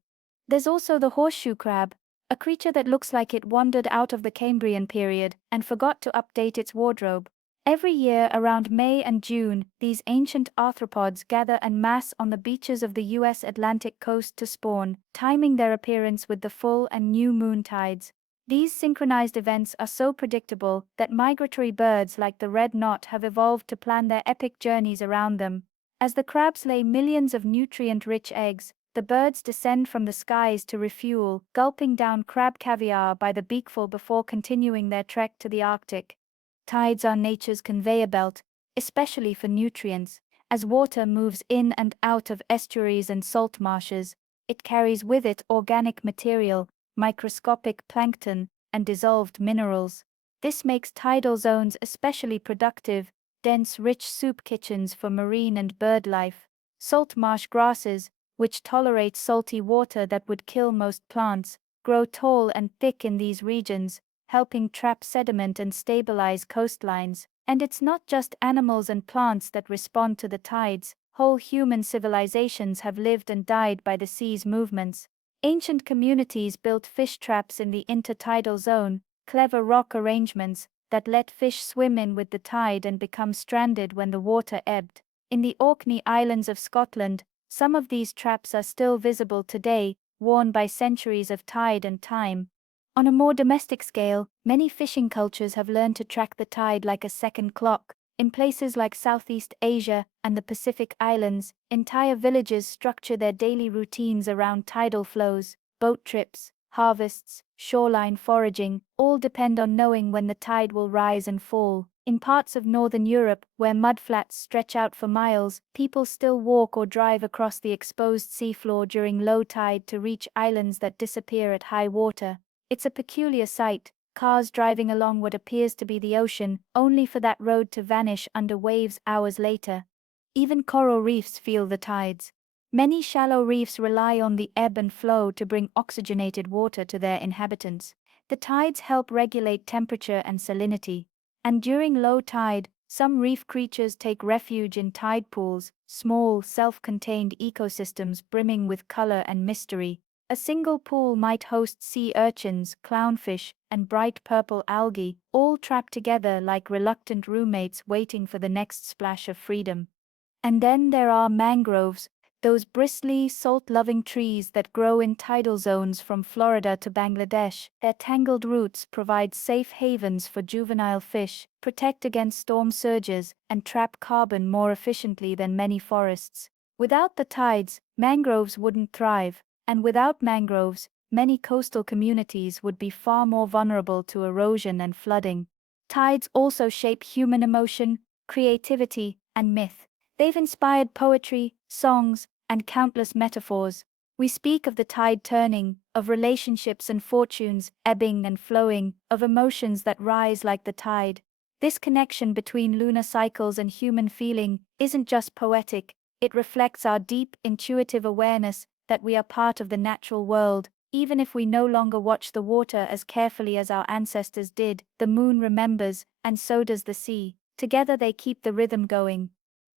There's also the horseshoe crab, a creature that looks like it wandered out of the Cambrian period and forgot to update its wardrobe. Every year around May and June, these ancient arthropods gather en masse on the beaches of the US Atlantic coast to spawn, timing their appearance with the full and new moon tides. These synchronized events are so predictable that migratory birds like the red knot have evolved to plan their epic journeys around them. As the crabs lay millions of nutrient-rich eggs, the birds descend from the skies to refuel, gulping down crab caviar by the beakful before continuing their trek to the Arctic. Tides are nature's conveyor belt, especially for nutrients. As water moves in and out of estuaries and salt marshes, it carries with it organic material, microscopic plankton, and dissolved minerals. This makes tidal zones especially productive, dense, rich soup kitchens for marine and bird life. Salt marsh grasses, which tolerate salty water that would kill most plants, grow tall and thick in these regions, helping trap sediment and stabilize coastlines. And it's not just animals and plants that respond to the tides, whole human civilizations have lived and died by the sea's movements. Ancient communities built fish traps in the intertidal zone, clever rock arrangements that let fish swim in with the tide and become stranded when the water ebbed. In the Orkney Islands of Scotland, some of these traps are still visible today, worn by centuries of tide and time. On a more domestic scale, many fishing cultures have learned to track the tide like a second clock. In places like Southeast Asia and the Pacific Islands, entire villages structure their daily routines around tidal flows. Boat trips, harvests, shoreline foraging, all depend on knowing when the tide will rise and fall. In parts of northern Europe, where mudflats stretch out for miles, people still walk or drive across the exposed seafloor during low tide to reach islands that disappear at high water. It's a peculiar sight, cars driving along what appears to be the ocean, only for that road to vanish under waves hours later. Even coral reefs feel the tides. Many shallow reefs rely on the ebb and flow to bring oxygenated water to their inhabitants. The tides help regulate temperature and salinity. And during low tide, Some reef creatures take refuge in tide pools, small, self-contained ecosystems brimming with color and mystery. A single pool might host sea urchins, clownfish, and bright purple algae, all trapped together like reluctant roommates waiting for the next splash of freedom. And then there are mangroves, those bristly, salt-loving trees that grow in tidal zones from Florida to Bangladesh. Their tangled roots provide safe havens for juvenile fish, protect against storm surges, and trap carbon more efficiently than many forests. Without the tides, mangroves wouldn't thrive, and without mangroves, many coastal communities would be far more vulnerable to erosion and flooding. Tides also shape human emotion, creativity, and myth. They've inspired poetry, songs, and countless metaphors. We speak of the tide turning, of relationships and fortunes ebbing and flowing, of emotions that rise like the tide. This connection between lunar cycles and human feeling isn't just poetic, it reflects our deep, intuitive awareness that we are part of the natural world. Even if we no longer watch the water as carefully as our ancestors did, the moon remembers, and so does the sea. Together they keep the rhythm going.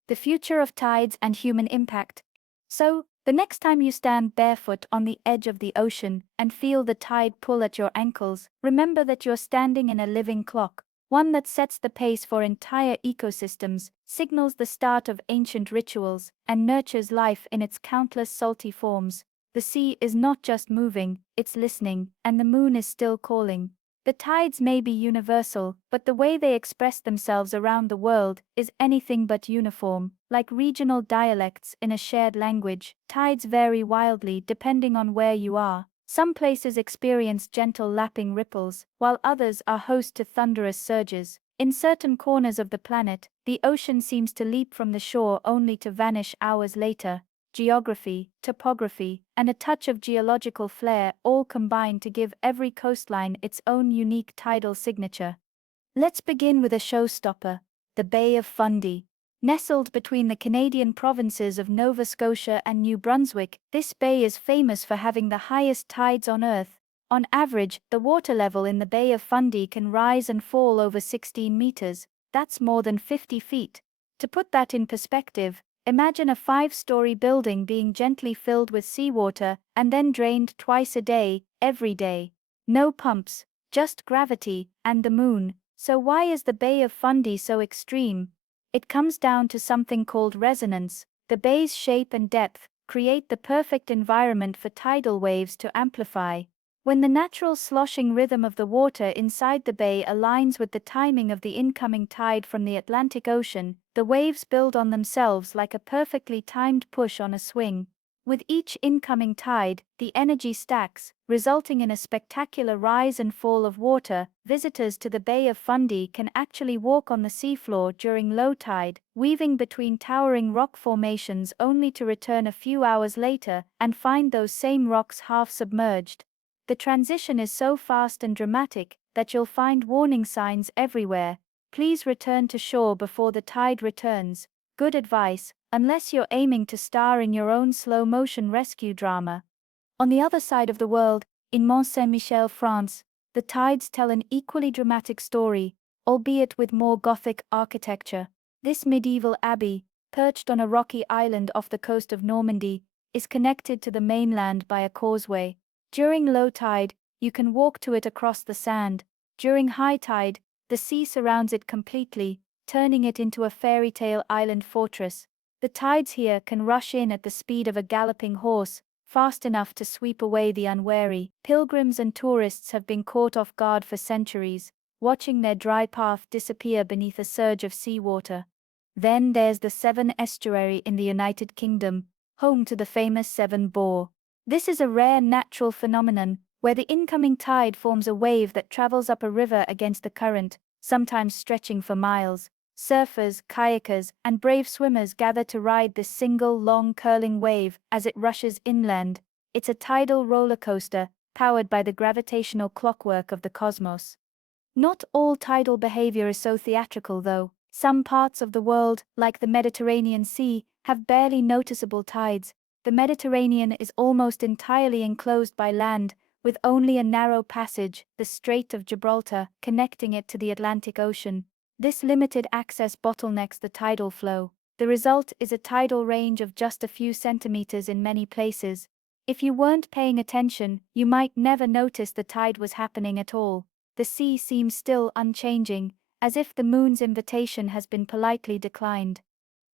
The future of tides and human impact. So, the next time you stand barefoot on the edge of the ocean and feel the tide pull at your ankles, remember that you're standing in a living clock, one that sets the pace for entire ecosystems, signals the start of ancient rituals, and nurtures life in its countless salty forms. The sea is not just moving, it's listening, and the moon is still calling. The tides may be universal, but the way they express themselves around the world is anything but uniform. Like regional dialects in a shared language, tides vary wildly depending on where you are. Some places experience gentle lapping ripples, while others are host to thunderous surges. In certain corners of the planet, the ocean seems to leap from the shore only to vanish hours later. Geography, topography, and a touch of geological flair all combine to give every coastline its own unique tidal signature. Let's begin with a showstopper, the Bay of Fundy. Nestled between the Canadian provinces of Nova Scotia and New Brunswick, this bay is famous for having the highest tides on Earth. On average, the water level in the Bay of Fundy can rise and fall over 16 meters. That's more than 50 feet. To put that in perspective, imagine a 5-story building being gently filled with seawater and then drained twice a day, every day. No pumps, just gravity and the moon. So why is the Bay of Fundy so extreme? It comes down to something called resonance. The bay's shape and depth create the perfect environment for tidal waves to amplify. When the natural sloshing rhythm of the water inside the bay aligns with the timing of the incoming tide from the Atlantic Ocean, the waves build on themselves like a perfectly timed push on a swing. With each incoming tide, the energy stacks, resulting in a spectacular rise and fall of water. Visitors to the Bay of Fundy can actually walk on the seafloor during low tide, weaving between towering rock formations only to return a few hours later and find those same rocks half submerged. The transition is so fast and dramatic that you'll find warning signs everywhere. Please return to shore before the tide returns. Good advice, unless you're aiming to star in your own slow-motion rescue drama. On the other side of the world, in Mont Saint-Michel, France, the tides tell an equally dramatic story, albeit with more Gothic architecture. This medieval abbey, perched on a rocky island off the coast of Normandy, is connected to the mainland by a causeway. During low tide, you can walk to it across the sand. During high tide, the sea surrounds it completely, turning it into a fairy tale island fortress. The tides here can rush in at the speed of a galloping horse, fast enough to sweep away the unwary. Pilgrims and tourists have been caught off guard for centuries, watching their dry path disappear beneath a surge of seawater. Then there's the Severn Estuary in the United Kingdom, home to the famous Severn Bore. This is a rare natural phenomenon, where the incoming tide forms a wave that travels up a river against the current, sometimes stretching for miles. Surfers, kayakers, and brave swimmers gather to ride this single long curling wave as it rushes inland. It's a tidal roller coaster, powered by the gravitational clockwork of the cosmos. Not all tidal behavior is so theatrical though. Some parts of the world, like the Mediterranean Sea, have barely noticeable tides. The Mediterranean is almost entirely enclosed by land, with only a narrow passage, the Strait of Gibraltar, connecting it to the Atlantic Ocean. This limited access bottlenecks the tidal flow. The result is a tidal range of just a few centimeters in many places. If you weren't paying attention, you might never notice the tide was happening at all. The sea seems still unchanging, as if the moon's invitation has been politely declined.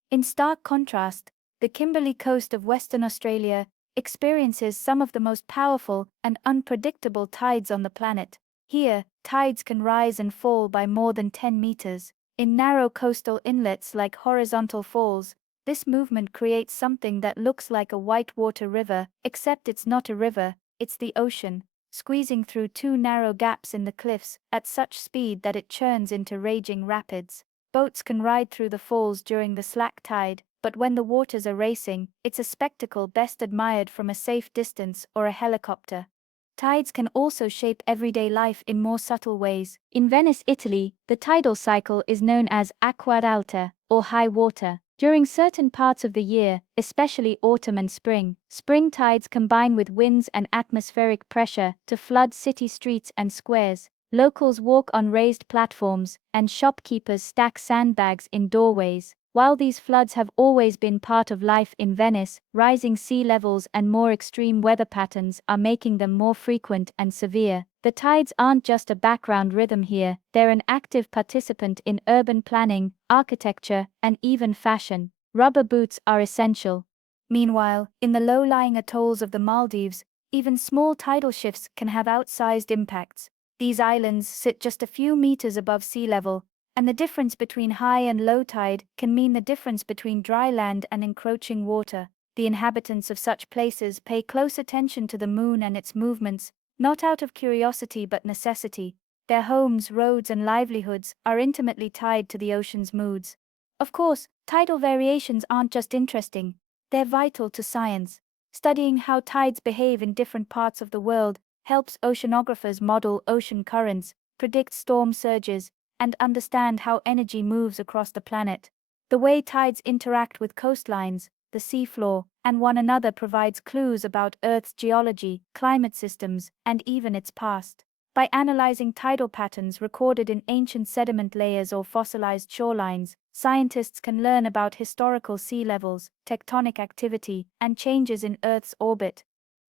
In stark contrast, the Kimberley coast of Western Australia experiences some of the most powerful and unpredictable tides on the planet. Here, tides can rise and fall by more than 10 meters. In narrow coastal inlets like horizontal falls, this movement creates something that looks like a whitewater river, except it's not a river, it's the ocean, squeezing through two narrow gaps in the cliffs at such speed that it churns into raging rapids. Boats can ride through the falls during the slack tide, but when the waters are racing, it's a spectacle best admired from a safe distance or a helicopter. Tides can also shape everyday life in more subtle ways. In Venice, Italy, the tidal cycle is known as acqua alta, or high water. During certain parts of the year, especially autumn and spring tides combine with winds and atmospheric pressure to flood city streets and squares. Locals walk on raised platforms, and shopkeepers stack sandbags in doorways. While these floods have always been part of life in Venice, rising sea levels and more extreme weather patterns are making them more frequent and severe. The tides aren't just a background rhythm here, they're an active participant in urban planning, architecture, and even fashion. Rubber boots are essential. Meanwhile, in the low-lying atolls of the Maldives, even small tidal shifts can have outsized impacts. These islands sit just a few meters above sea level, and the difference between high and low tide can mean the difference between dry land and encroaching water. The inhabitants of such places pay close attention to the moon and its movements, not out of curiosity but necessity. Their homes, roads, and livelihoods are intimately tied to the ocean's moods. Of course, tidal variations aren't just interesting, they're vital to science. Studying how tides behave in different parts of the world helps oceanographers model ocean currents, predict storm surges, and understand how energy moves across the planet. The way tides interact with coastlines, the seafloor, and one another provides clues about Earth's geology, climate systems, and even its past. By analyzing tidal patterns recorded in ancient sediment layers or fossilized shorelines, scientists can learn about historical sea levels, tectonic activity, and changes in Earth's orbit.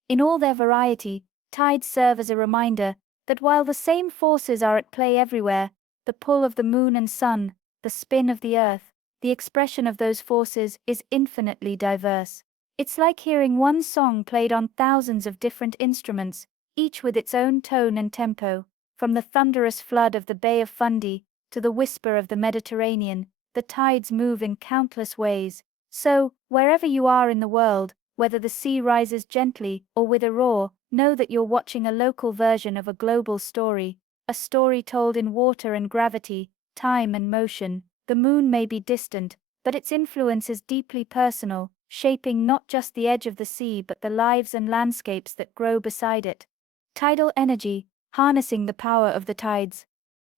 In all their variety, tides serve as a reminder that while the same forces are at play everywhere, the pull of the moon and sun, the spin of the earth, the expression of those forces is infinitely diverse. It's like hearing one song played on thousands of different instruments, each with its own tone and tempo. From the thunderous flood of the Bay of Fundy to the whisper of the Mediterranean, the tides move in countless ways. So, wherever you are in the world, whether the sea rises gently or with a roar, know that you're watching a local version of a global story, a story told in water and gravity, time and motion. The moon may be distant, but its influence is deeply personal, shaping not just the edge of the sea but the lives and landscapes that grow beside it. Tidal energy, harnessing the power of the tides.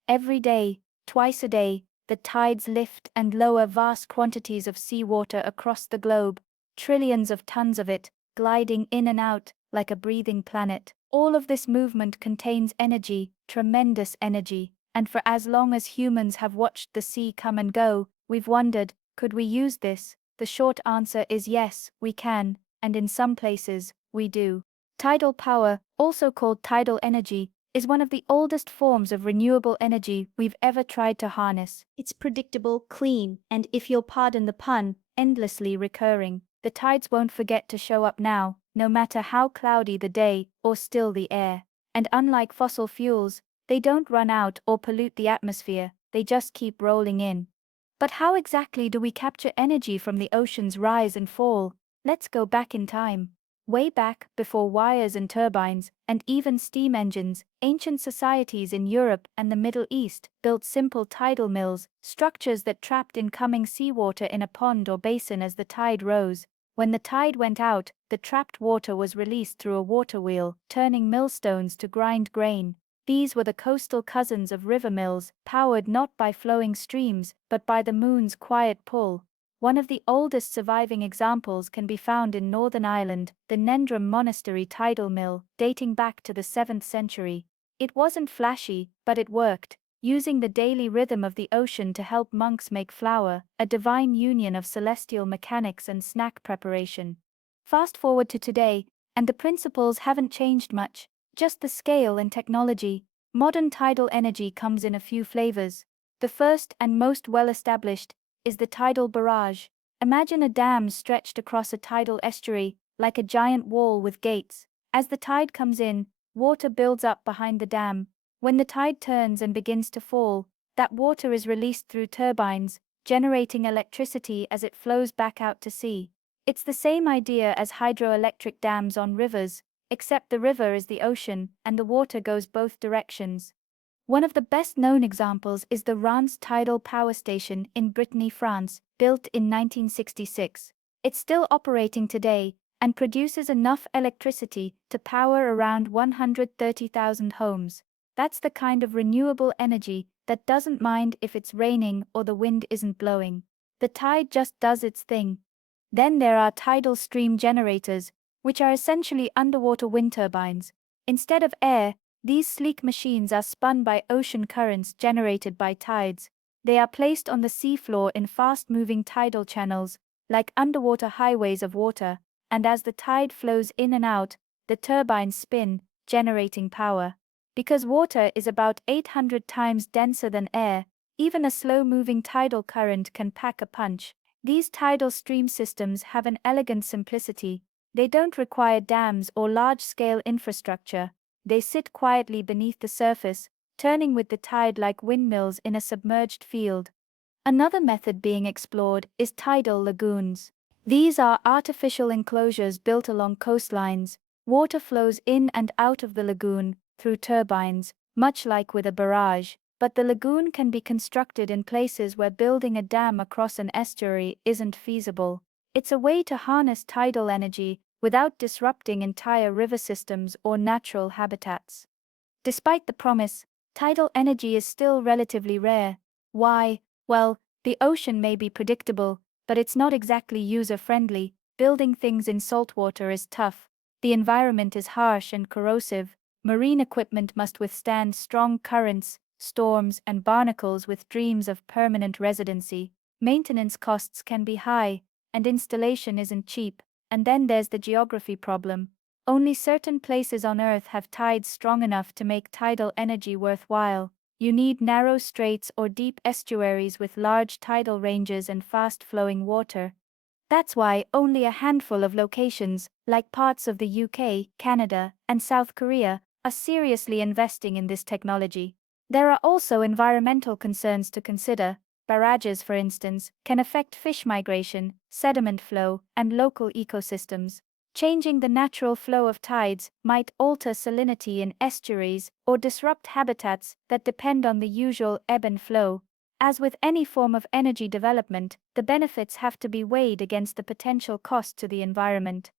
Every day, twice a day, the tides lift and lower vast quantities of seawater across the globe, trillions of tons of it, gliding in and out like a breathing planet. All of this movement contains energy, tremendous energy, and for as long as humans have watched the sea come and go, we've wondered, could we use this? The short answer is yes, we can, and in some places, we do. Tidal power, also called tidal energy, is one of the oldest forms of renewable energy we've ever tried to harness. It's predictable, clean, and if you'll pardon the pun, endlessly recurring. The tides won't forget to show up now, no matter how cloudy the day or still the air. And unlike fossil fuels, they don't run out or pollute the atmosphere, they just keep rolling in. But how exactly do we capture energy from the ocean's rise and fall? Let's go back in time. Way back, before wires and turbines, and even steam engines, ancient societies in Europe and the Middle East built simple tidal mills, structures that trapped incoming seawater in a pond or basin as the tide rose. When the tide went out, the trapped water was released through a water wheel, turning millstones to grind grain. These were the coastal cousins of river mills, powered not by flowing streams, but by the moon's quiet pull. One of the oldest surviving examples can be found in Northern Ireland, the Nendrum Monastery tidal mill, dating back to the 7th century. It wasn't flashy, but it worked. using the daily rhythm of the ocean to help monks make flour, a divine union of celestial mechanics and snack preparation. Fast forward to today, and the principles haven't changed much, just the scale and technology. Modern tidal energy comes in a few flavors. The first and most well-established is the tidal barrage. Imagine a dam stretched across a tidal estuary, like a giant wall with gates. As the tide comes in, water builds up behind the dam. When the tide turns and begins to fall, that water is released through turbines, generating electricity as it flows back out to sea. It's the same idea as hydroelectric dams on rivers, except the river is the ocean and the water goes both directions. One of the best-known examples is the Reims tidal power station in Brittany, France, built in 1966. It's still operating today and produces enough electricity to power around 130,000 homes. That's the kind of renewable energy that doesn't mind if it's raining or the wind isn't blowing. The tide just does its thing. Then there are tidal stream generators, which are essentially underwater wind turbines. Instead of air, these sleek machines are spun by ocean currents generated by tides. They are placed on the seafloor in fast-moving tidal channels, like underwater highways of water, and as the tide flows in and out, the turbines spin, generating power. Because water is about 800 times denser than air, even a slow-moving tidal current can pack a punch. These tidal stream systems have an elegant simplicity. They don't require dams or large-scale infrastructure. They sit quietly beneath the surface, turning with the tide like windmills in a submerged field. Another method being explored is tidal lagoons. These are artificial enclosures built along coastlines. Water flows in and out of the lagoon through turbines, much like with a barrage, but the lagoon can be constructed in places where building a dam across an estuary isn't feasible. It's a way to harness tidal energy without disrupting entire river systems or natural habitats. Despite the promise, tidal energy is still relatively rare. Why? Well, the ocean may be predictable, but it's not exactly user-friendly. Building things in saltwater is tough. The environment is harsh and corrosive. Marine equipment must withstand strong currents, storms, and barnacles with dreams of permanent residency. Maintenance costs can be high, and installation isn't cheap. And then there's the geography problem. Only certain places on Earth have tides strong enough to make tidal energy worthwhile. You need narrow straits or deep estuaries with large tidal ranges and fast-flowing water. That's why only a handful of locations, like parts of the UK, Canada, and South Korea, are seriously investing in this technology. There are also environmental concerns to consider. Barrages, for instance, can affect fish migration, sediment flow, and local ecosystems. Changing the natural flow of tides might alter salinity in estuaries or disrupt habitats that depend on the usual ebb and flow. As with any form of energy development, the benefits have to be weighed against the potential cost to the environment.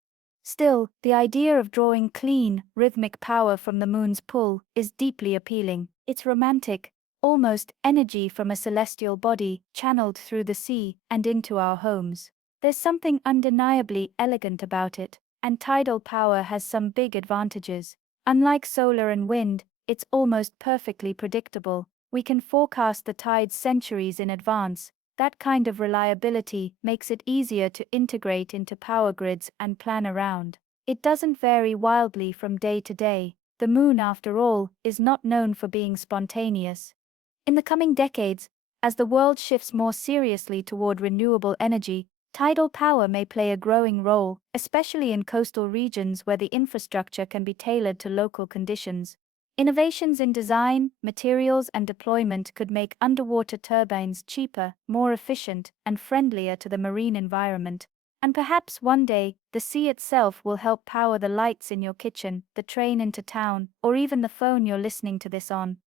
Still, the idea of drawing clean, rhythmic power from the moon's pull is deeply appealing. It's romantic, almost energy from a celestial body channeled through the sea and into our homes. There's something undeniably elegant about it, and tidal power has some big advantages. Unlike solar and wind, it's almost perfectly predictable. We can forecast the tides centuries in advance. That kind of reliability makes it easier to integrate into power grids and plan around. It doesn't vary wildly from day to day. The moon, after all, is not known for being spontaneous. In the coming decades, as the world shifts more seriously toward renewable energy, tidal power may play a growing role, especially in coastal regions where the infrastructure can be tailored to local conditions. Innovations in design, materials, and deployment could make underwater turbines cheaper, more efficient, and friendlier to the marine environment. And perhaps one day, the sea itself will help power the lights in your kitchen, the train into town, or even the phone you're listening to this on.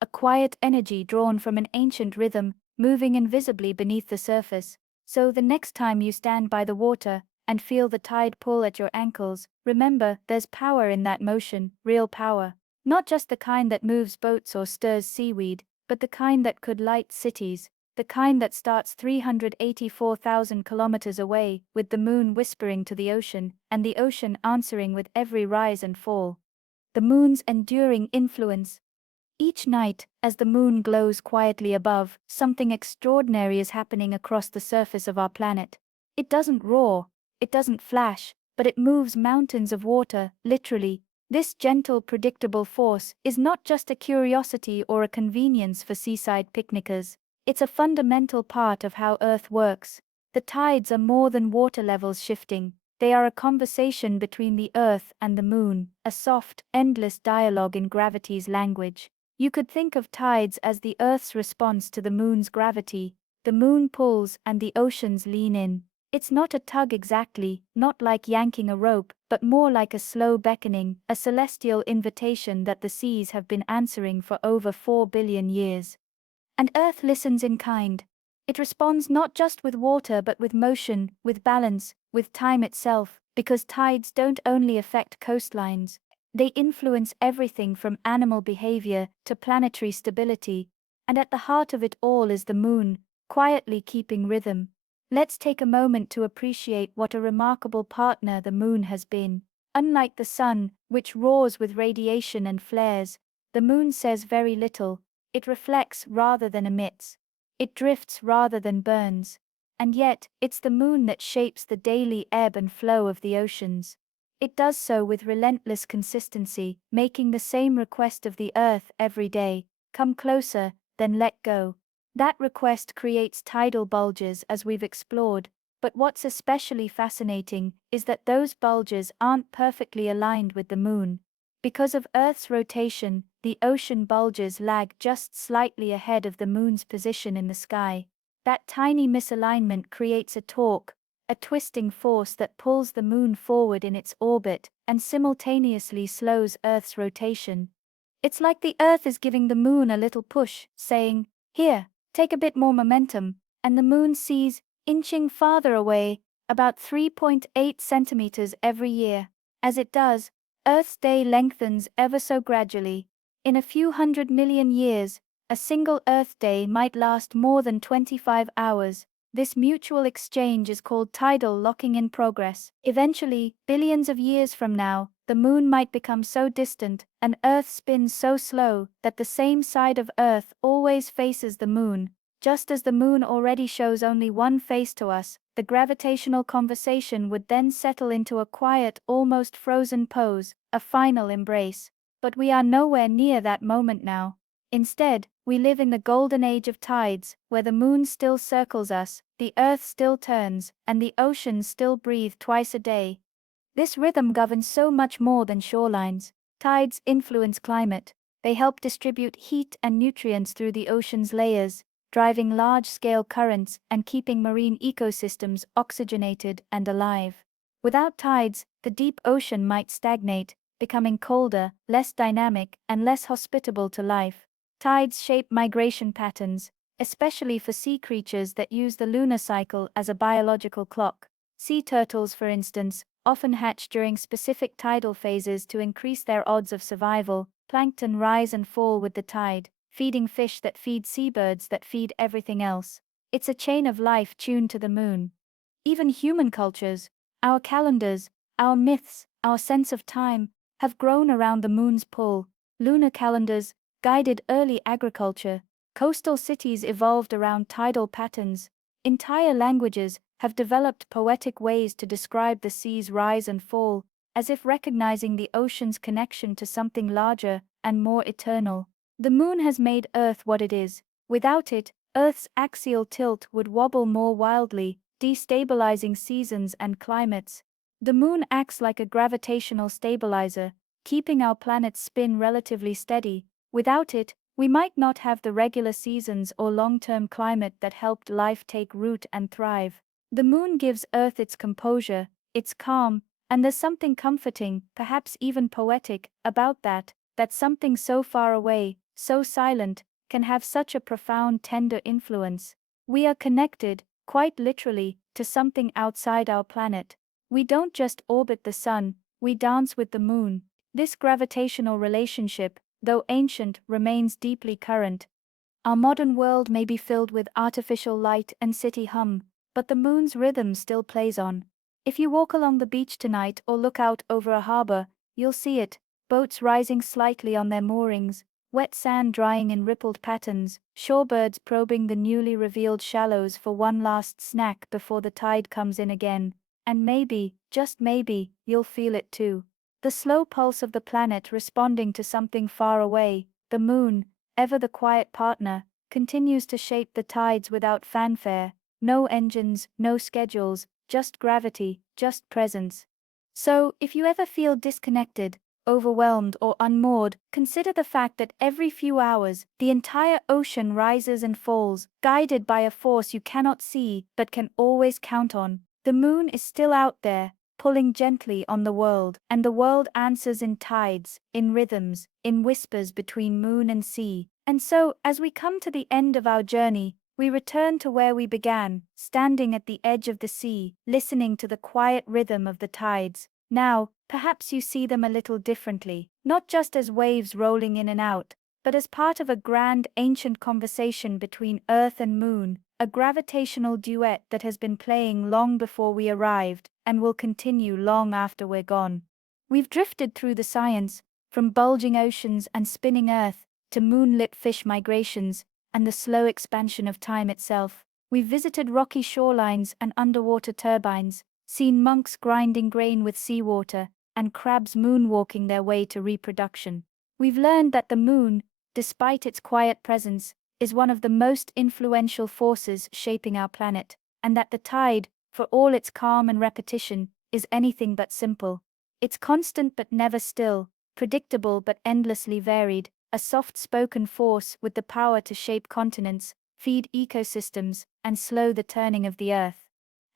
A quiet energy drawn from an ancient rhythm, moving invisibly beneath the surface. So the next time you stand by the water and feel the tide pull at your ankles, remember there's power in that motion, real power. Not just the kind that moves boats or stirs seaweed, but the kind that could light cities, the kind that starts 384,000 kilometers away, with the moon whispering to the ocean, and the ocean answering with every rise and fall. The moon's enduring influence. Each night, as the moon glows quietly above, something extraordinary is happening across the surface of our planet. It doesn't roar, it doesn't flash, but it moves mountains of water, literally. This gentle, predictable force is not just a curiosity or a convenience for seaside picnickers. It's a fundamental part of how Earth works. The tides are more than water levels shifting. They are a conversation between the Earth and the moon, a soft, endless dialogue in gravity's language. You could think of tides as the Earth's response to the moon's gravity. The moon pulls and the oceans lean in. It's not a tug exactly, not like yanking a rope, but more like a slow beckoning, a celestial invitation that the seas have been answering for over 4 billion years. And Earth listens in kind. It responds not just with water but with motion, with balance, with time itself, because tides don't only affect coastlines. They influence everything from animal behavior to planetary stability, and at the heart of it all is the moon, quietly keeping rhythm. Let's take a moment to appreciate what a remarkable partner the moon has been. Unlike the sun, which roars with radiation and flares, the moon says very little. It reflects rather than emits. It drifts rather than burns. And yet, it's the moon that shapes the daily ebb and flow of the oceans. It does so with relentless consistency, making the same request of the earth every day: come closer, then let go. That request creates tidal bulges, as we've explored, but what's especially fascinating is that those bulges aren't perfectly aligned with the moon. Because of Earth's rotation, the ocean bulges lag just slightly ahead of the moon's position in the sky. That tiny misalignment creates a torque, a twisting force that pulls the moon forward in its orbit and simultaneously slows Earth's rotation. It's like the Earth is giving the moon a little push, saying, "Here, take a bit more momentum," and the moon sees, inching farther away, about 3.8 centimeters every year. As it does, Earth's day lengthens ever so gradually. In a few 100 million years, a single Earth day might last more than 25 hours. This mutual exchange is called tidal locking in progress. Eventually, billions of years from now, the moon might become so distant and Earth spins so slow that the same side of Earth always faces the moon. Just as the moon already shows only one face to us, the gravitational conversation would then settle into a quiet, almost frozen pose, a final embrace. But we are nowhere near that moment now. Instead, we live in the golden age of tides, where the moon still circles us, the earth still turns, and the oceans still breathe twice a day. This rhythm governs so much more than shorelines. Tides influence climate. They help distribute heat and nutrients through the ocean's layers, driving large-scale currents and keeping marine ecosystems oxygenated and alive. Without tides, the deep ocean might stagnate, becoming colder, less dynamic, and less hospitable to life. Tides shape migration patterns, especially for sea creatures that use the lunar cycle as a biological clock. Sea turtles, for instance, often hatch during specific tidal phases to increase their odds of survival. Plankton rise and fall with the tide, feeding fish that feed seabirds that feed everything else. It's a chain of life tuned to the moon. Even human cultures, our calendars, our myths, our sense of time, have grown around the moon's pull. Lunar calendars guided early agriculture. Coastal cities evolved around tidal patterns. Entire languages have developed poetic ways to describe the sea's rise and fall, as if recognizing the ocean's connection to something larger and more eternal. The moon has made Earth what it is. Without it, Earth's axial tilt would wobble more wildly, destabilizing seasons and climates. The moon acts like a gravitational stabilizer, keeping our planet's spin relatively steady. Without it, we might not have the regular seasons or long-term climate that helped life take root and thrive. The moon gives Earth its composure, its calm, and there's something comforting, perhaps even poetic, about that something so far away, so silent, can have such a profound, tender influence. We are connected, quite literally, to something outside our planet. We don't just orbit the sun, we dance with the moon. This gravitational relationship, though ancient, remains deeply current. Our modern world may be filled with artificial light and city hum, but the moon's rhythm still plays on. If you walk along the beach tonight or look out over a harbor, you'll see it: boats rising slightly on their moorings, wet sand drying in rippled patterns, shorebirds probing the newly revealed shallows for one last snack before the tide comes in again. And maybe, just maybe, you'll feel it too. The slow pulse of the planet responding to something far away. The moon, ever the quiet partner, continues to shape the tides without fanfare. No engines, no schedules, just gravity, just presence. So, if you ever feel disconnected, overwhelmed, or unmoored, consider the fact that every few hours, the entire ocean rises and falls, guided by a force you cannot see but can always count on. The moon is still out there, pulling gently on the world, and the world answers in tides, in rhythms, in whispers between moon and sea. And so, as we come to the end of our journey, we return to where we began, standing at the edge of the sea, listening to the quiet rhythm of the tides. Now, perhaps you see them a little differently, not just as waves rolling in and out, but as part of a grand ancient conversation between Earth and Moon, a gravitational duet that has been playing long before we arrived, and will continue long after we're gone. We've drifted through the science, from bulging oceans and spinning Earth, to moonlit fish migrations, and the slow expansion of time itself. We've visited rocky shorelines and underwater turbines, seen monks grinding grain with seawater, and crabs moonwalking their way to reproduction. We've learned that the moon, despite its quiet presence, is one of the most influential forces shaping our planet, and that the tide, for all its calm and repetition, is anything but simple. It's constant but never still, predictable but endlessly varied, a soft-spoken force with the power to shape continents, feed ecosystems, and slow the turning of the earth.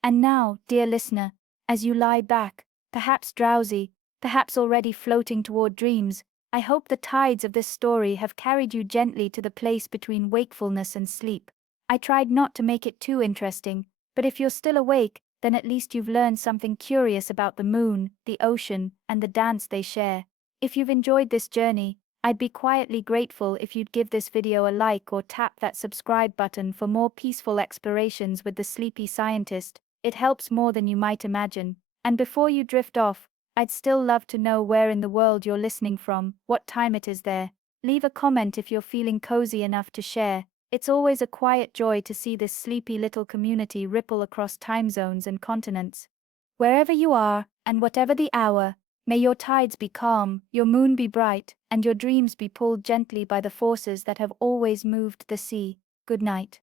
And now, dear listener, as you lie back, perhaps drowsy, perhaps already floating toward dreams, I hope the tides of this story have carried you gently to the place between wakefulness and sleep. I tried not to make it too interesting, but if you're still awake, then at least you've learned something curious about the moon, the ocean, and the dance they share. If you've enjoyed this journey, I'd be quietly grateful if you'd give this video a like or tap that subscribe button for more peaceful explorations with the sleepy scientist. It helps more than you might imagine. And before you drift off, I'd still love to know where in the world you're listening from, what time it is there. Leave a comment if you're feeling cozy enough to share. It's always a quiet joy to see this sleepy little community ripple across time zones and continents. Wherever you are, and whatever the hour, may your tides be calm, your moon be bright, and your dreams be pulled gently by the forces that have always moved the sea. Good night.